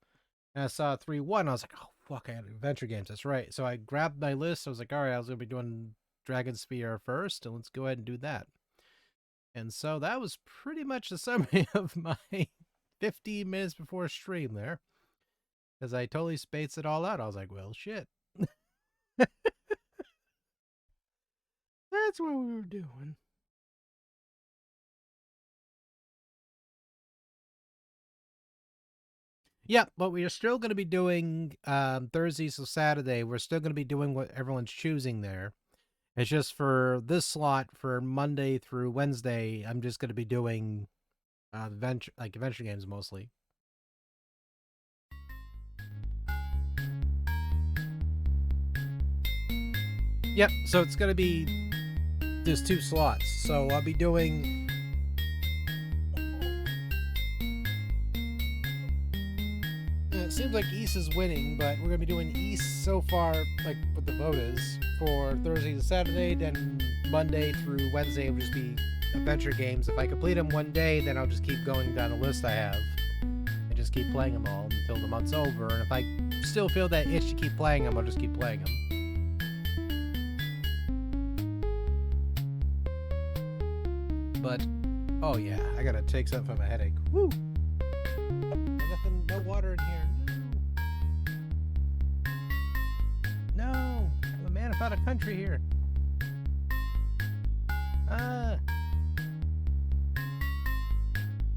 and I saw 3-1. I was like, oh, fuck, I had adventure games. That's right. So I grabbed my list. I was like, all right, I was going to be doing DragonSphere first, and let's go ahead and do that. And so that was pretty much the summary of my 15 minutes before stream there. Because I totally spaced it all out. I was like, well, shit. That's what we were doing. Yeah, but we are still going to be doing Thursday till Saturday. We're still going to be doing what everyone's choosing there. It's just for this slot for Monday through Wednesday, I'm just going to be doing adventure games mostly. Yep, so it's going to be there's 2 slots. So I'll be doing it seems like East is winning, but we're going to be doing East so far, like what the vote is, for Thursday to Saturday, then Monday through Wednesday will just be adventure games. If I complete them one day, then I'll just keep going down the list I have and just keep playing them all until the month's over. And if I still feel that itch to keep playing them, I'll just keep playing them. But, oh yeah, I gotta take something for my headache. Woo! Nothing, no water in here. No! I'm a man without a country here.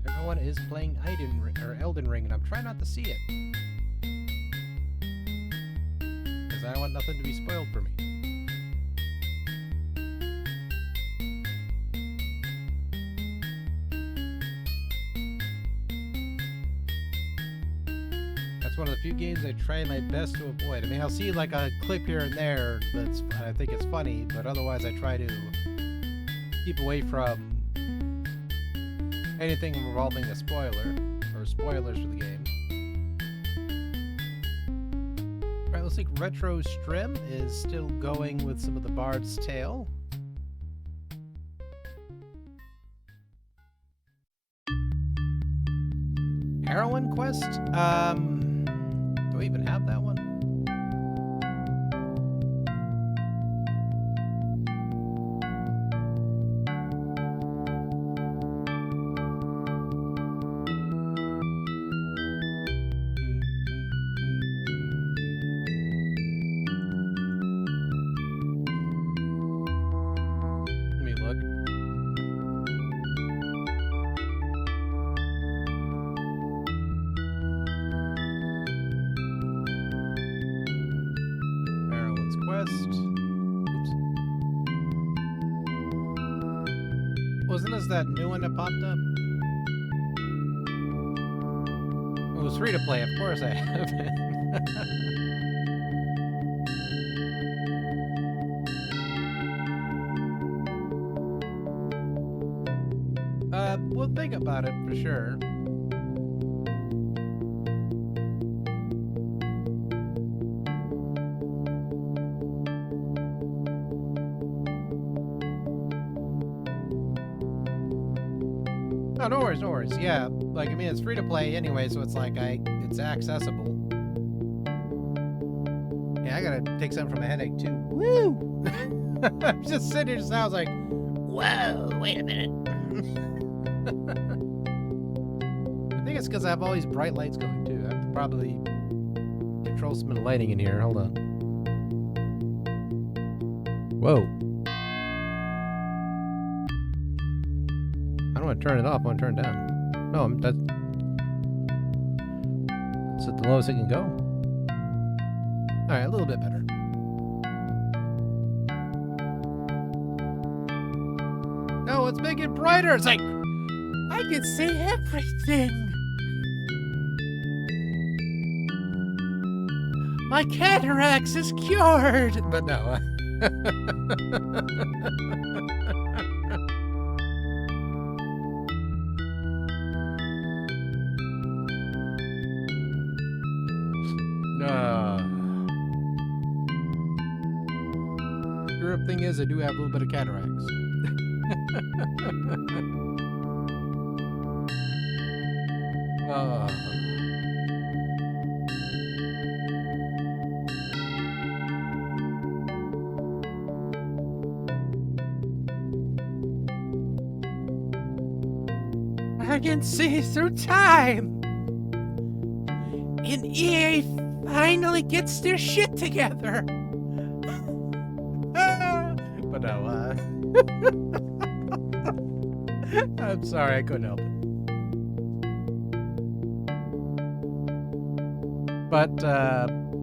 Everyone is playing Elden Ring, and I'm trying not to see it. Because I don't want nothing to be spoiled for me. One of the few games I try my best to avoid. I mean, I'll see like a clip here and there that's I think it's funny, but otherwise I try to keep away from anything involving a spoiler or spoilers for the game. Alright, looks like Retro Strim is still going with some of the Bard's Tale. Heroine Quest? Do I even have that one? Let me look. Wasn't this that new one that popped up? It was free to play, of course I have it. We'll think about it for sure. Oh, no worries, no worries. Yeah, like, I mean, it's free to play anyway, so it's like, it's accessible. Yeah, I gotta take something for my headache, too. Woo! I'm just sitting here, just sounds like, whoa, wait a minute. I think it's because I have all these bright lights going, too. I have to probably control some of the lighting in here. Hold on. Whoa. I don't want to turn it off, I want to turn it down. No, that's at the lowest it can go. Alright, a little bit better. No, let's make it brighter! It's like, I can see everything! My cataracts is cured! But no. Thing is, I do have a little bit of cataracts. I can see through time. In EA finally gets their shit together. But no, I'm sorry, I couldn't help it. But,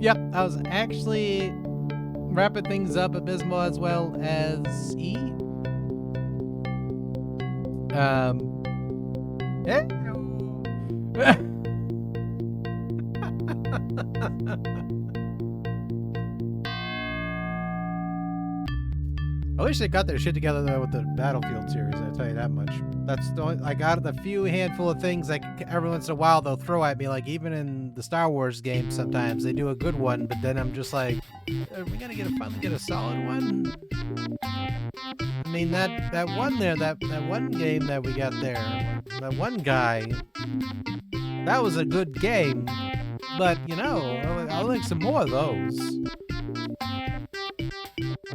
yep, I was actually wrapping things up Abysmal as well as E. I wish they got their shit together though with the Battlefield series, I'll tell you that much. That's the only, like, out of the few handful of things like every once in a while they'll throw at me, like even in the Star Wars games sometimes they do a good one, but then I'm just like, are we gonna finally get a solid one? I mean that one there, that one game that we got there, that one guy, that was a good game, but you know, I'll like some more of those.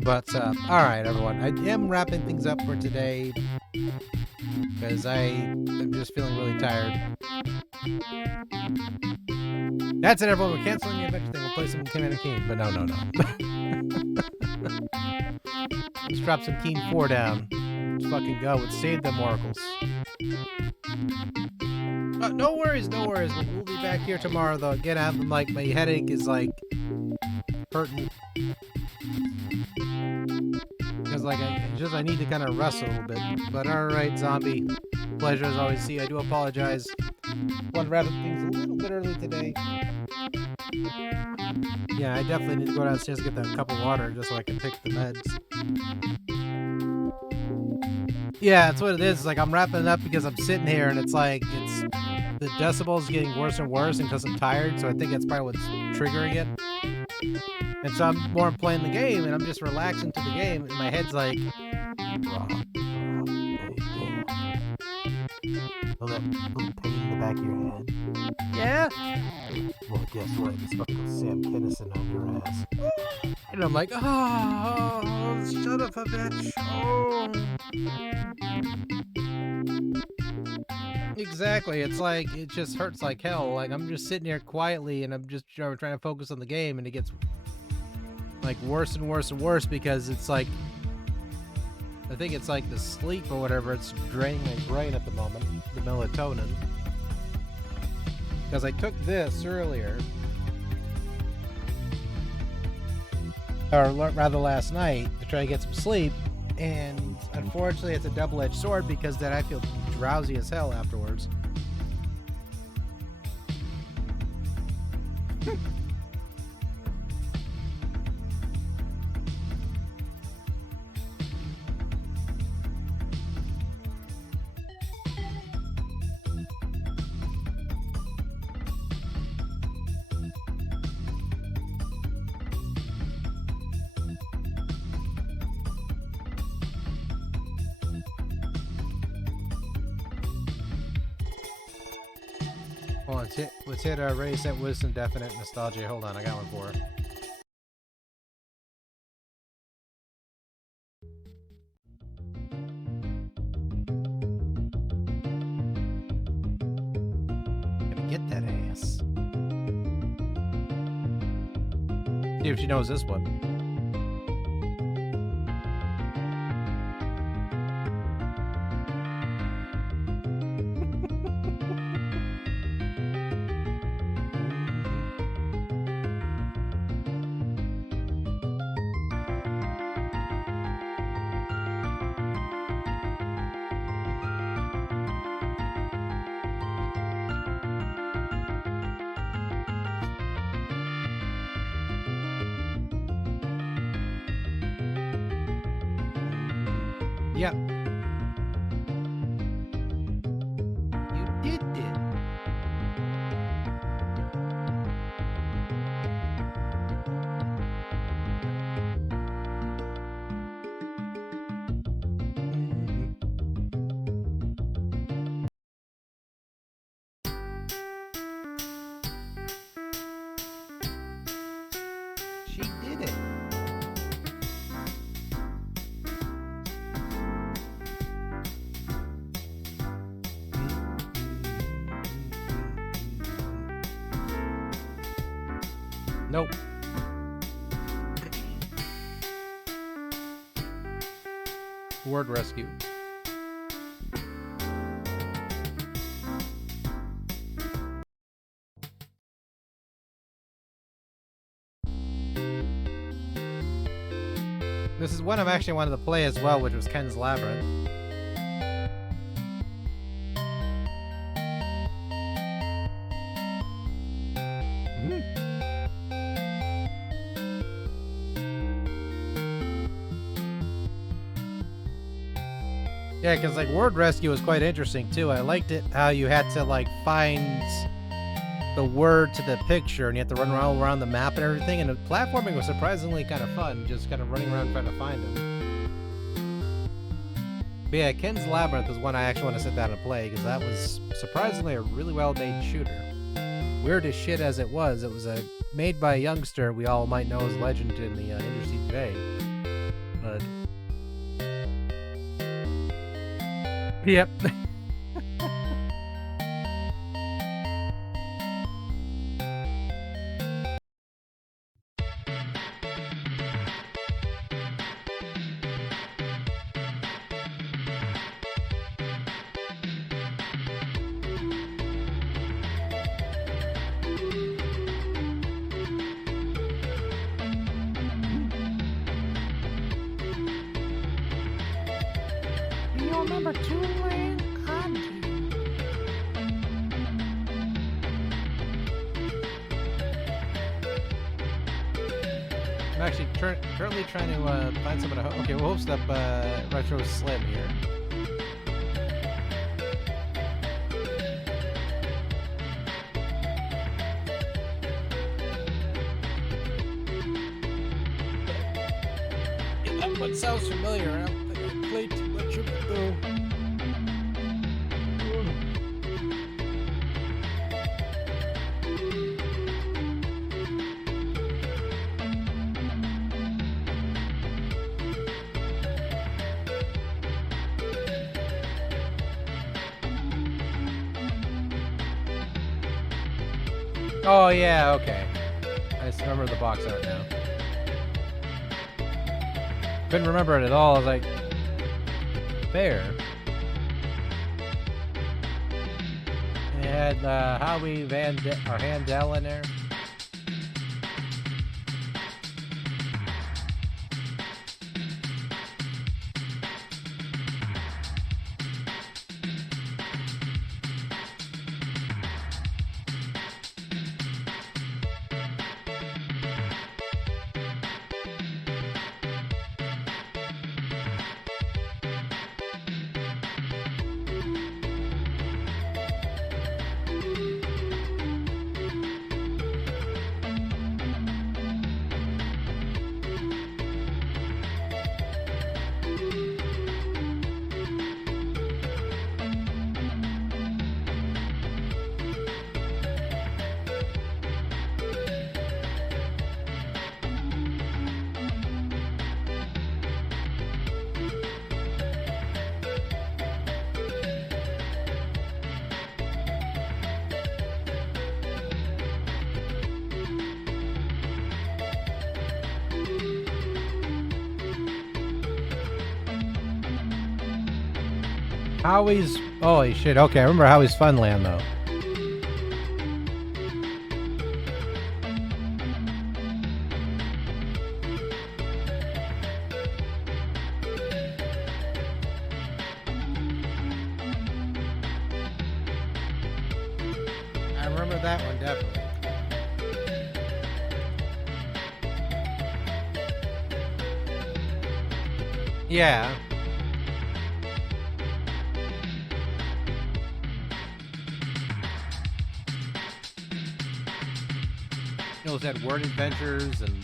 But, alright everyone, I am wrapping things up for today, because I am just feeling really tired. That's it everyone, we're canceling the adventure thing, we'll play some Commander Keen, but no. Let's drop some Keen 4 down. Let's fucking go, let's save them oracles. No worries, we'll be back here tomorrow though. Again, I'm like, my headache is like, hurting. Because like I need to kind of rest a little bit. But alright, zombie. Pleasure as always. See, I do apologize. Want to wrap up things a little bit early today. Yeah, I definitely need to go downstairs and get that cup of water just so I can pick the meds. Yeah, that's what it is. Like I'm wrapping it up because I'm sitting here and it's like the decibels getting worse and worse, and because I'm tired, so I think that's probably what's triggering it. And so I'm more playing the game, and I'm just relaxing to the game, and my head's like, oh, that little pain in the back of your head. Yeah? Well, guess what? It's fucking Sam Kinison on your ass. And I'm like, oh, shut up, a bitch. Oh. Exactly. It's like, it just hurts like hell. Like, I'm just sitting here quietly, and I'm just trying to focus on the game, and it gets like worse and worse and worse because it's like, I think it's like the sleep or whatever, it's draining my brain at the moment, the melatonin. Because I took this earlier, or rather last night, to try to get some sleep, and unfortunately it's a double-edged sword because then I feel drowsy as hell afterwards. Hold on, let's hit Ready, Set, Wisdom, Definite, Nostalgia. Hold on, I got one for her. Gotta get that ass. See if she knows this one. Yep. You did it. She did it. Nope. Word rescue. This is one I've actually wanted to play as well, which was Ken's Labyrinth. Yeah, because like word rescue was quite interesting too. I liked it how you had to like find the word to the picture and you had to run all around the map and everything, and the platforming was surprisingly kind of fun, just kind of running around trying to find them. But yeah, Ken's Labyrinth is one I actually want to sit down and play because that was surprisingly a really well-made shooter. Weird as shit as it was made by a youngster we all might know as legend in the industry today. But yep. I'm actually currently trying to find someone to okay, we'll host up Retro Slim here. Yeah, that one sounds familiar. I don't think I played too much of it though. Oh yeah, okay. I just remember the box art now. Couldn't remember it at all. I was like, fair. And it had Howie Handel in there. Howie's... Holy shit, okay, I remember Howie's Funland, though. I remember that one, definitely. Yeah. Those had word adventures and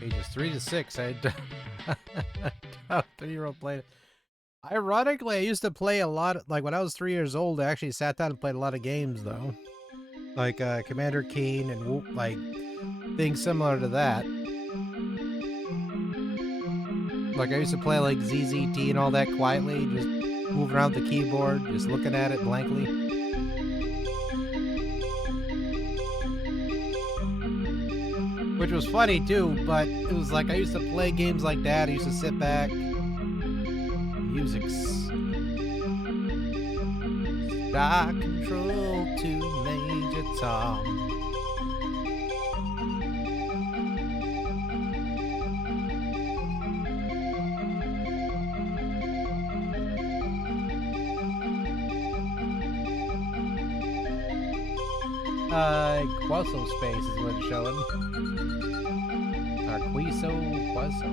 pages 3 to 6. I had a 3-year-old played it. Ironically, I used to play a lot. Like when I was 3 years old, I actually sat down and played a lot of games, though, like Commander Keen and like things similar to that. Like, I used to play, like, ZZT and all that quietly, just moving around the keyboard, just looking at it blankly. Which was funny, too, but it was like I used to play games like that. I used to sit back. Music's... Star Control to Major Tom. Quaso Space is what it's showing. Or Quaso.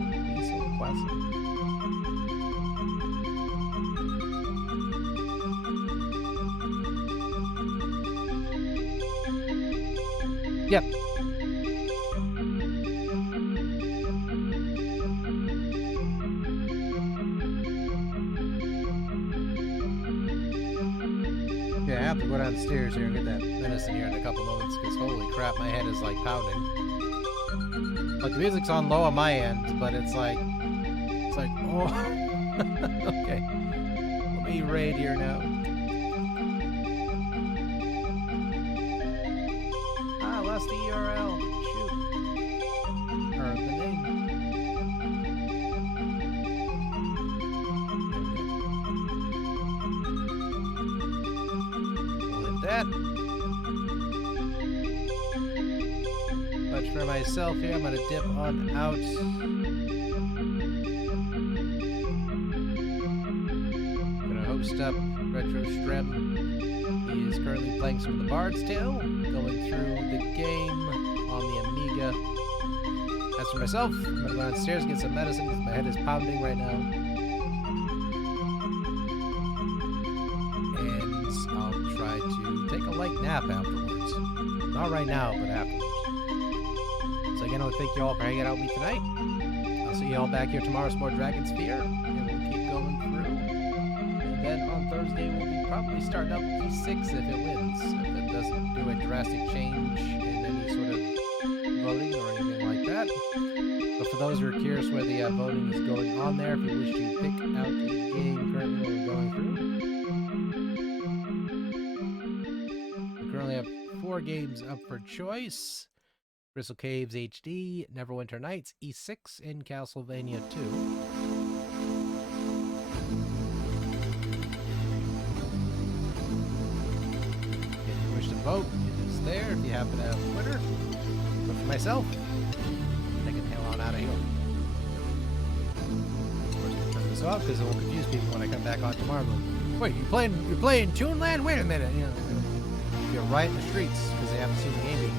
Yep. Yeah, I have to go downstairs here and get that medicine here in a couple moments, because holy crap, my head is like pounding. Like, the music's on low on my end, but it's like, oh. Okay. Let me raid here now. Ah, I lost the URL. Shoot. Or the name. That. But for myself here, I'm gonna dip on out. Gonna host up Retro Strem. He is currently playing some of the Bard's Tale, going through the game on the Amiga. As for myself, I'm gonna go downstairs get some medicine because my head is pounding right now. Take a light nap afterwards. Not right now, but afterwards. So again, I want to thank you all for hanging out with me tonight. I'll see you all back here tomorrow for more DragonSphere, and we'll keep going through. And then on Thursday, we'll be probably starting up E6 if it wins. If it doesn't do a drastic change in any sort of voting or anything like that. But for those who are curious where the voting is going on there, if you wish to pick out a game currently we're going through, have 4 games up for choice: Crystal Caves HD, Neverwinter Nights, E6, and Castlevania 2. If you wish to vote, it is there if you happen to have Twitter. But for myself, I can hell on out of here. Of course, we'll turn this off because it will confuse people when I come back on tomorrow. Wait, you're playing Toonland? Wait a minute. You know, you're right in the streets because they haven't seen the game.